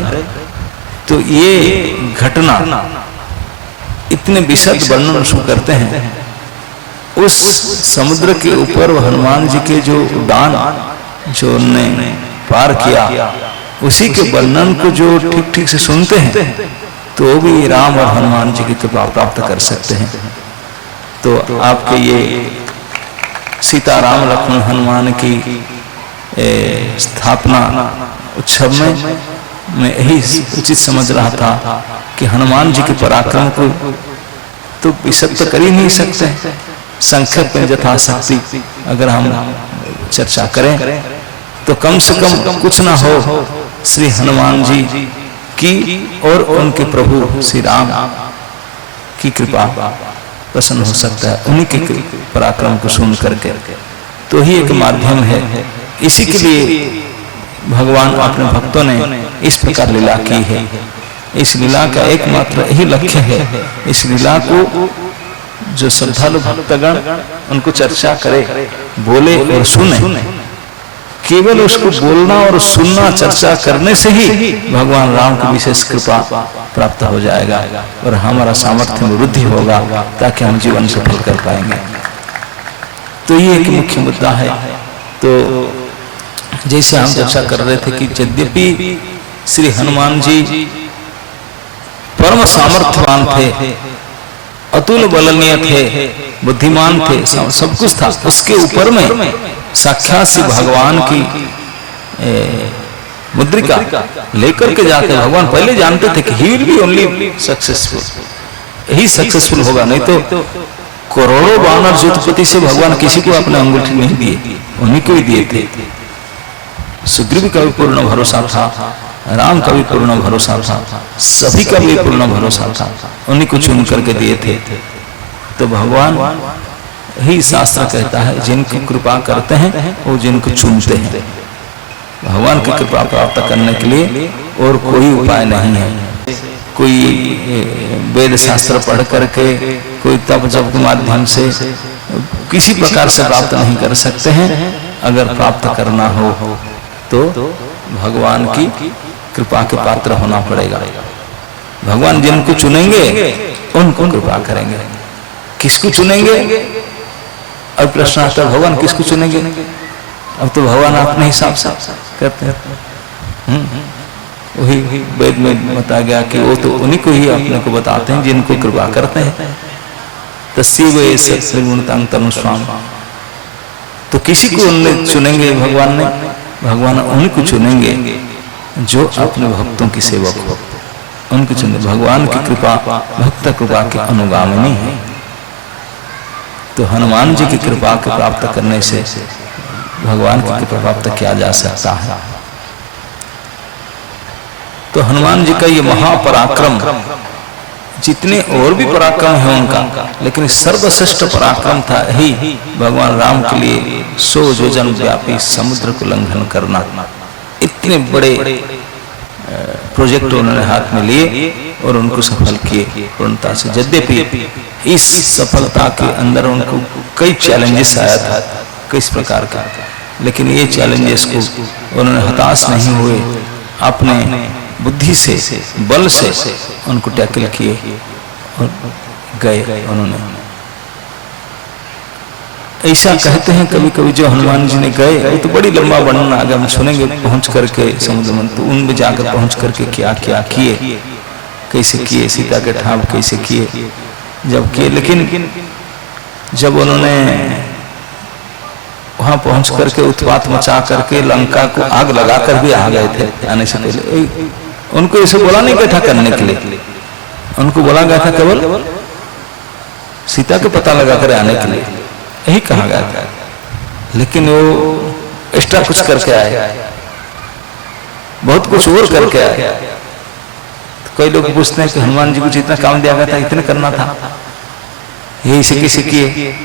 तो ये घटना इतने विशद वर्णन शुरू करते हैं। उस समुद्र के ऊपर हनुमान जी के जो उड़ान जो उन्होंने पार किया, उसी के वर्णन को जो ठीक ठीक से सुनते हैं तो भी राम और हनुमान जी की कृपा प्राप्त कर सकते हैं। तो आपके ये सीता राम लक्ष्मण हनुमान की स्थापना उत्सव में मैं यही उचित समझ रहा था कि हनुमान जी के पराक्रम को तो विशद तो कर ही नहीं सकते, संक्षेप में यथाशक्ति अगर हम चर्चा करें तो कम से कम कुछ ना हो श्री हनुमान जी की और उनके प्रभु श्री राम की कृपा प्रसन्न हो सकता है, उन्हीं के पराक्रम को सुन करके। तो ही एक माध्यम है। इसी के लिए भगवान अपने भक्तों ने इस प्रकार लीला की है। इस लीला का एकमात्र यही लक्ष्य है, इस लीला को जो श्रद्धालु भक्तगण उनको चर्चा करे, बोले और सुने। केवल उसको बोलना और सुनना, चर्चा करने से ही भगवान राम की विशेष कृपा प्राप्त हो जाएगा और हमारा सामर्थ्य में वृद्धि होगा, ताकि हम जीवन सफल कर पाएंगे। तो ये एक मुख्य मुद्दा है। तो जैसे हम चर्चा कर रहे थे कि यद्यपि श्री हनुमान जी परम सामर्थ्यवान थे, अतुल बलनीय थे, बुद्धिमान थे, सब कुछ था, उसके ऊपर में साक्षात श्री भगवान की मुद्रिका लेकर के जाते भगवान पहले जानते थे कि he will be only successful, यही सक्सेसफुल होगा। नहीं तो करोड़ों वानर जुटपति से भगवान किसी को अपने अंगूठी नहीं दिए, उन्हीं को ही दिए थे। सुग्रीव का भी पूर्ण भरोसा था, राम का भी पूर्ण भरोसा था, सभी का भी पूर्ण भरोसा था, उन्हीं को चुन करके दिए थे। तो भगवान ही शास्त्र कहता है जिनको कृपा करते हैं वो जिनको चुनते हैं। भगवान की कृपा प्राप्त करने के लिए और कोई उपाय नहीं है। कोई वेद शास्त्र पढ़ करके, कोई तप जप के माध्यम से किसी प्रकार से प्राप्त नहीं कर सकते हैं। अगर प्राप्त करना हो तो भगवान की कृपा के पात्र होना पड़ेगा। भगवान जिनको चुनेंगे उनको कृपा करेंगे। किसको चुनेंगे? अब प्रश्न आता है भगवान किसको चुनेंगे? अब तो भगवान अपने हिसाब से करते हैं। वही वेद में बताया गया कि वो तो उन्हीं को ही अपने को बताते हैं जिनको कृपा करते हैं। तस्यैव एष श्रीगुणतां तनुस्वाम। तो किसी को उन्हें चुनेंगे भगवान ने, भगवान उन्हीं को चुनेंगे जो अपने भक्तों की सेवक हो, उनको चुने। भगवान की कृपा भक्त कृपा के अनुगामिनी है। तो हनुमान जी की कृपा को प्राप्त करने से भगवान की कृपा प्राप्त किया जा सकता है। तो हनुमान जी का ये महापराक्रम, जितने और भी पराक्रम है उनका, लेकिन सर्वश्रेष्ठ पराक्रम था ही भगवान राम के लिए 100 योजन व्यापी समुद्र को लंघन करना। इतने बड़े प्रोजेक्ट उन्होंने हाथ में लिए और उनको सफल किए पूर्णता से। यद्यपि इस सफलता के अंदर उनको कई चैलेंजेस आया था, किस प्रकार का, लेकिन ये चैलेंजेस को उन्होंने हताश नहीं हुए, अपने बुद्धि से, बल से उनको टैकल किए और गए उन्होंने। ऐसा कहते हैं कभी कभी जो हनुमान जी ने गए, वो तो बड़ी लंबा वर्णन आगे हम सुनेंगे पहुंच करके समुद्र मंथन, तो उनमें जाकर पहुंच करके क्या क्या किए, कैसे किए, सीता के ठाव कैसे किए, जब किए। लेकिन जब उन्होंने वहां पहुंच करके उत्पात मचा करके लंका को आग लगाकर भी आ गए थे आने से पहले, उनको इसे बोला नहीं गया था करने के लिए, उनको बोला गया था केवल सीता को पता लगा कर आने के लिए, यही कहा गया था। लेकिन वो एक्स्ट्रा कुछ करके आए, बहुत कुछ और करके आए। तो कई लोग पूछते हैं कि हनुमान जी को जितना काम दिया गया था इतने करना था, यही से किसी किए।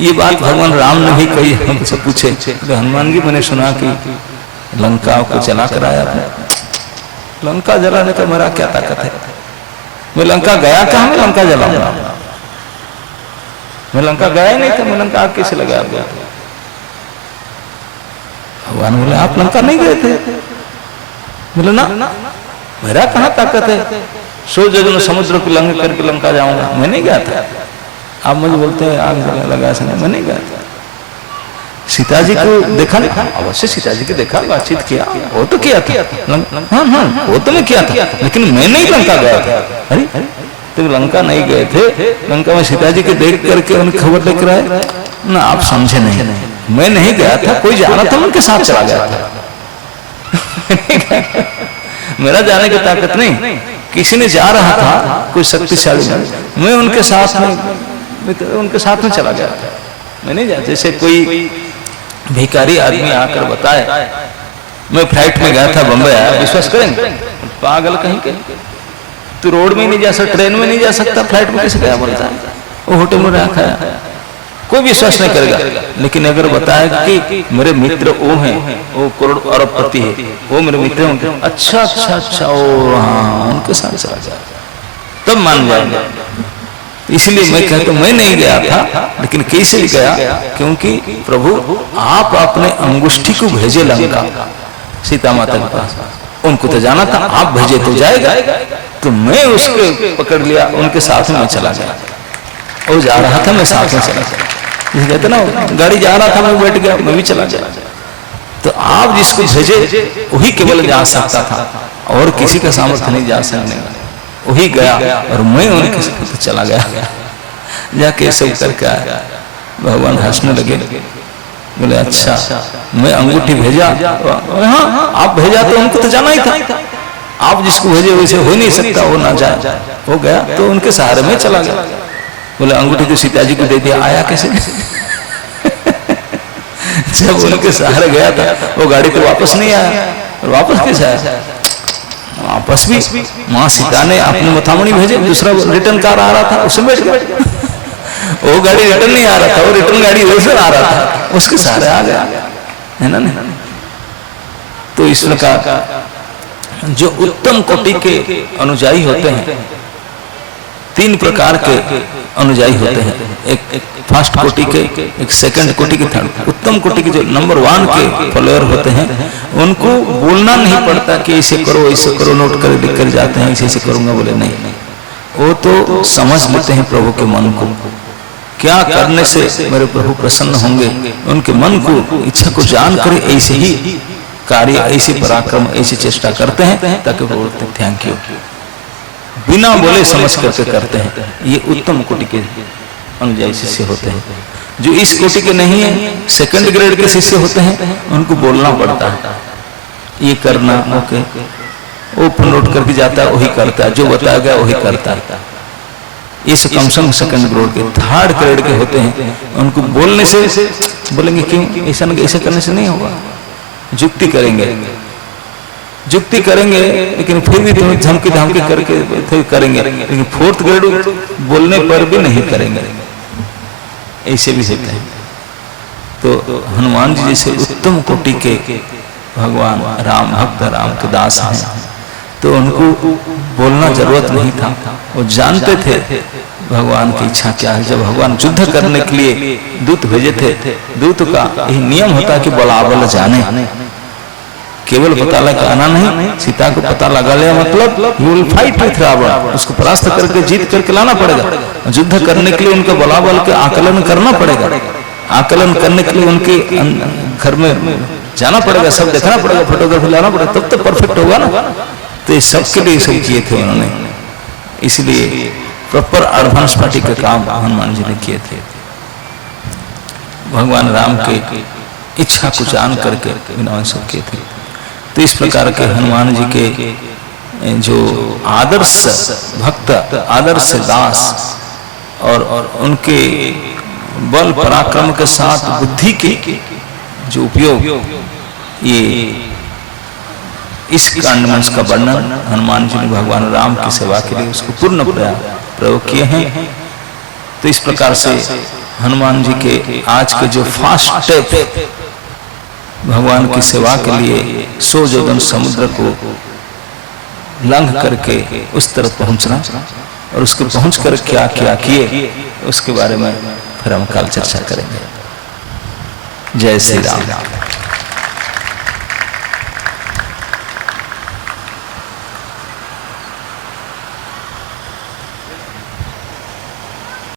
ये बात भगवान राम ने भी कही, हमसे पूछे तो हनुमान जी मैंने सुना कि लंका को जला कर आया था। लंका जलाने का मेरा क्या ताकत है, मैं लंका गया कहाँ, मैं लंका जलाऊंगा, मैं लंका गया ही नहीं था, मैं लंका आग कैसे लगा गया। भगवान बोले आप लंका नहीं गए थे? बोले ना, मेरा कहाँ ताकत है 100 योजन समुद्र को लंघ करके लंका जाऊंगा, मैं नहीं गया था। आप मुझे बोलते हैं आग लगा सके, मैं नहीं गया था। सीता जी को देखा नहीं? अवश्य सीता जी को देखा, बातचीत किया, वो तो किया था, हाँ हाँ वो तो मैं किया था, लेकिन मैं नहीं लंका गया था। अरे तुम लंका नहीं गए थे, लंका में सीता जी को देख करके उनकी खबर लेकर आए ना, आप समझे नहीं, मैं नहीं गया था, कोई जाना था उनके साथ चला गया था। मेरा जाने की ताकत नहीं, किसी ने जा रहा था, कोई शक्तिशाली, मैं उनके साथ में चला गया था, मैं नहीं जाता। जैसे कोई भिखारी आदमी आकर बताए मैं फ्लाइट में गया था बम्बई आया, विश्वास करेंगे? पागल कहीं के, तू रोड में नहीं जा सकता, ट्रेन में नहीं जा सकता, फ्लाइट में कैसे गया बोलता है? वो होटल में रहा खाया, कोई विश्वास नहीं करेगा। लेकिन अगर बताया कि मेरे मित्र वो हैं, वो करोड़ अरबपति है, वो मेरे मित्र हैं, अच्छा अच्छा अच्छा ओ हाँ उनके साथ चला जाए तब मान जाएंगे। इसलिए मैं कहता हूं मैं नहीं गया था, लेकिन कैसे गया? क्योंकि प्रभु आप अपने अंगुष्ठी को भेजे लंका सीता माता के पास, उनको तो जाना था, आप भेजे तो जाएगा, तो मैं उसको पकड़ लिया, उनके साथ में चला गया। वो जा रहा था, मैं साथ में चला गया। कहते ना गाड़ी जा रहा था, मैं बैठ गया, मैं भी चला गया। तो आप जिसको भेजे वही केवल जा सकता था, और किसी का सामर्थ्य नहीं जा सकने, वही गया और मैं उनके साथ चला गया। जाके सब करके आया, भगवान हंसने लगे, बोले अच्छा मैं अंगूठी भेजा? हाँ आप भेजा तो उनको तो जाना ही था, आप जिसको भेजे वैसे हो नहीं सकता, वो ना जाए, वो गया तो उनके सहारे में चला गया। बोले अंगूठी तो सीता जी को दे दिया, आया कैसे? जब उनके सहारे गया था वो गाड़ी तो वापस नहीं आया, और वापस कैसे आया? वापस भी माँ सीता ने अपने मथामणी भेजे, दूसरा रिटर्न कार आ रहा था, उसमें बैठ गया। वो गाड़ी रिटर्न नहीं आ रहा था, वो रिटर्न गाड़ी वैसे आ रहा था, उसके सहारे आ गया, है ना नहीं? तो इस प्रकार जो उत्तम कोटि के अनुयायी होते हैं, 3 प्रकार के अनुयायी होते हैं, एक फर्स्ट कोटि के, एक सेकंड कोटि के, थर्ड। उत्तम कोटि के जो नंबर 1 के फॉलोअर होते हैं, उनको बोलना नहीं पड़ता कि ऐसे करो ऐसे करो, नोट कर लिख कर जाते हैं, ऐसे ऐसे करूंगा, बोले नहीं, वो तो समझ लेते हैं प्रभु के मन को, क्या करने से मेरे प्रभु प्रसन्न होंगे, उनके मन को इच्छा को जान कर ऐसे ही कार्य, ऐसे पराक्रम, ऐसी चेष्टा करते हैं, ताकि बोलते थैंक यू, बिना बोले समझ करके करते हैं। ये उत्तम कोटि के अनुयायी शिष्य होते हैं। जो इस कोटि के नहीं है, सेकंड ग्रेड के शिष्य होते हैं, उनको बोलना पड़ता है, ये करना, ओके, वो नोट करके जाता है, वही करता है, जो बताया गया वही करता है। ये कम से कम सेकंड ग्रेड के। थर्ड ग्रेड के होते हैं, उनको बोलने से बोलेंगे क्यों, ऐसा नहीं, ऐसा करने से नहीं होगा, जुक्ति करेंगे, लेकिन फिर भी तुम्हें धमकी धमकी करके फिर करेंगे, लेकिन 4th ग्रेड बोलने पर भी नहीं करेंगे, ऐसे भी होते हैं। तो हनुमान जी जैसे उत्तम कोटि के भगवान राम भक्त, राम के दास हैं, तो उनको बोलना जरूरत नहीं था, वो जानते थे भगवान की इच्छा क्या है। जब भगवान युद्ध करने के लिए दूत भेजे थे, दूत का यही नियम होता है कि बलाबल जाने, केवल पता लगाना नहीं, सीता को पता लगा लिया मतलब you will fight with Ravana, उसको परास्त करके जीत करके लाना पड़ेगा। युद्ध करने के लिए उनका बलाबल के आकलन करना पड़ेगा, आकलन करने के लिए उनके घर में जाना पड़ेगा, सब देखना पड़ेगा, फोटोग्राफी लाना पड़ेगा, तब तो परफेक्ट होगा ना। तो ये सबके लिए सब किए थे उन्होंने, इसलिए प्रॉपर एडवांस पार्टी का काम हनुमान जी ने किए थे। भगवान राम के इच्छा को जान करके विनाश सब किए थे। तो इस प्रकार के हनुमान जी के जो आदर्श भक्त, आदर्श दास, और उनके बल पराक्रम के साथ बुद्धि के जो उपयोग, ये इस कांड में उसका वर्णन हनुमान जी ने भगवान राम की सेवा के लिए उसको पूर्ण प्रयोग किए हैं। तो इस प्रकार से हनुमान जी के आज के जो फास्ट स्टेप भगवान की सेवा के लिए 100 योजन समुद्र को लंघ करके उस तरफ पहुंचना, और उसके पहुंच कर क्या क्या किए उसके बारे में फिर हम कल चर्चा करेंगे। जय श्री राम।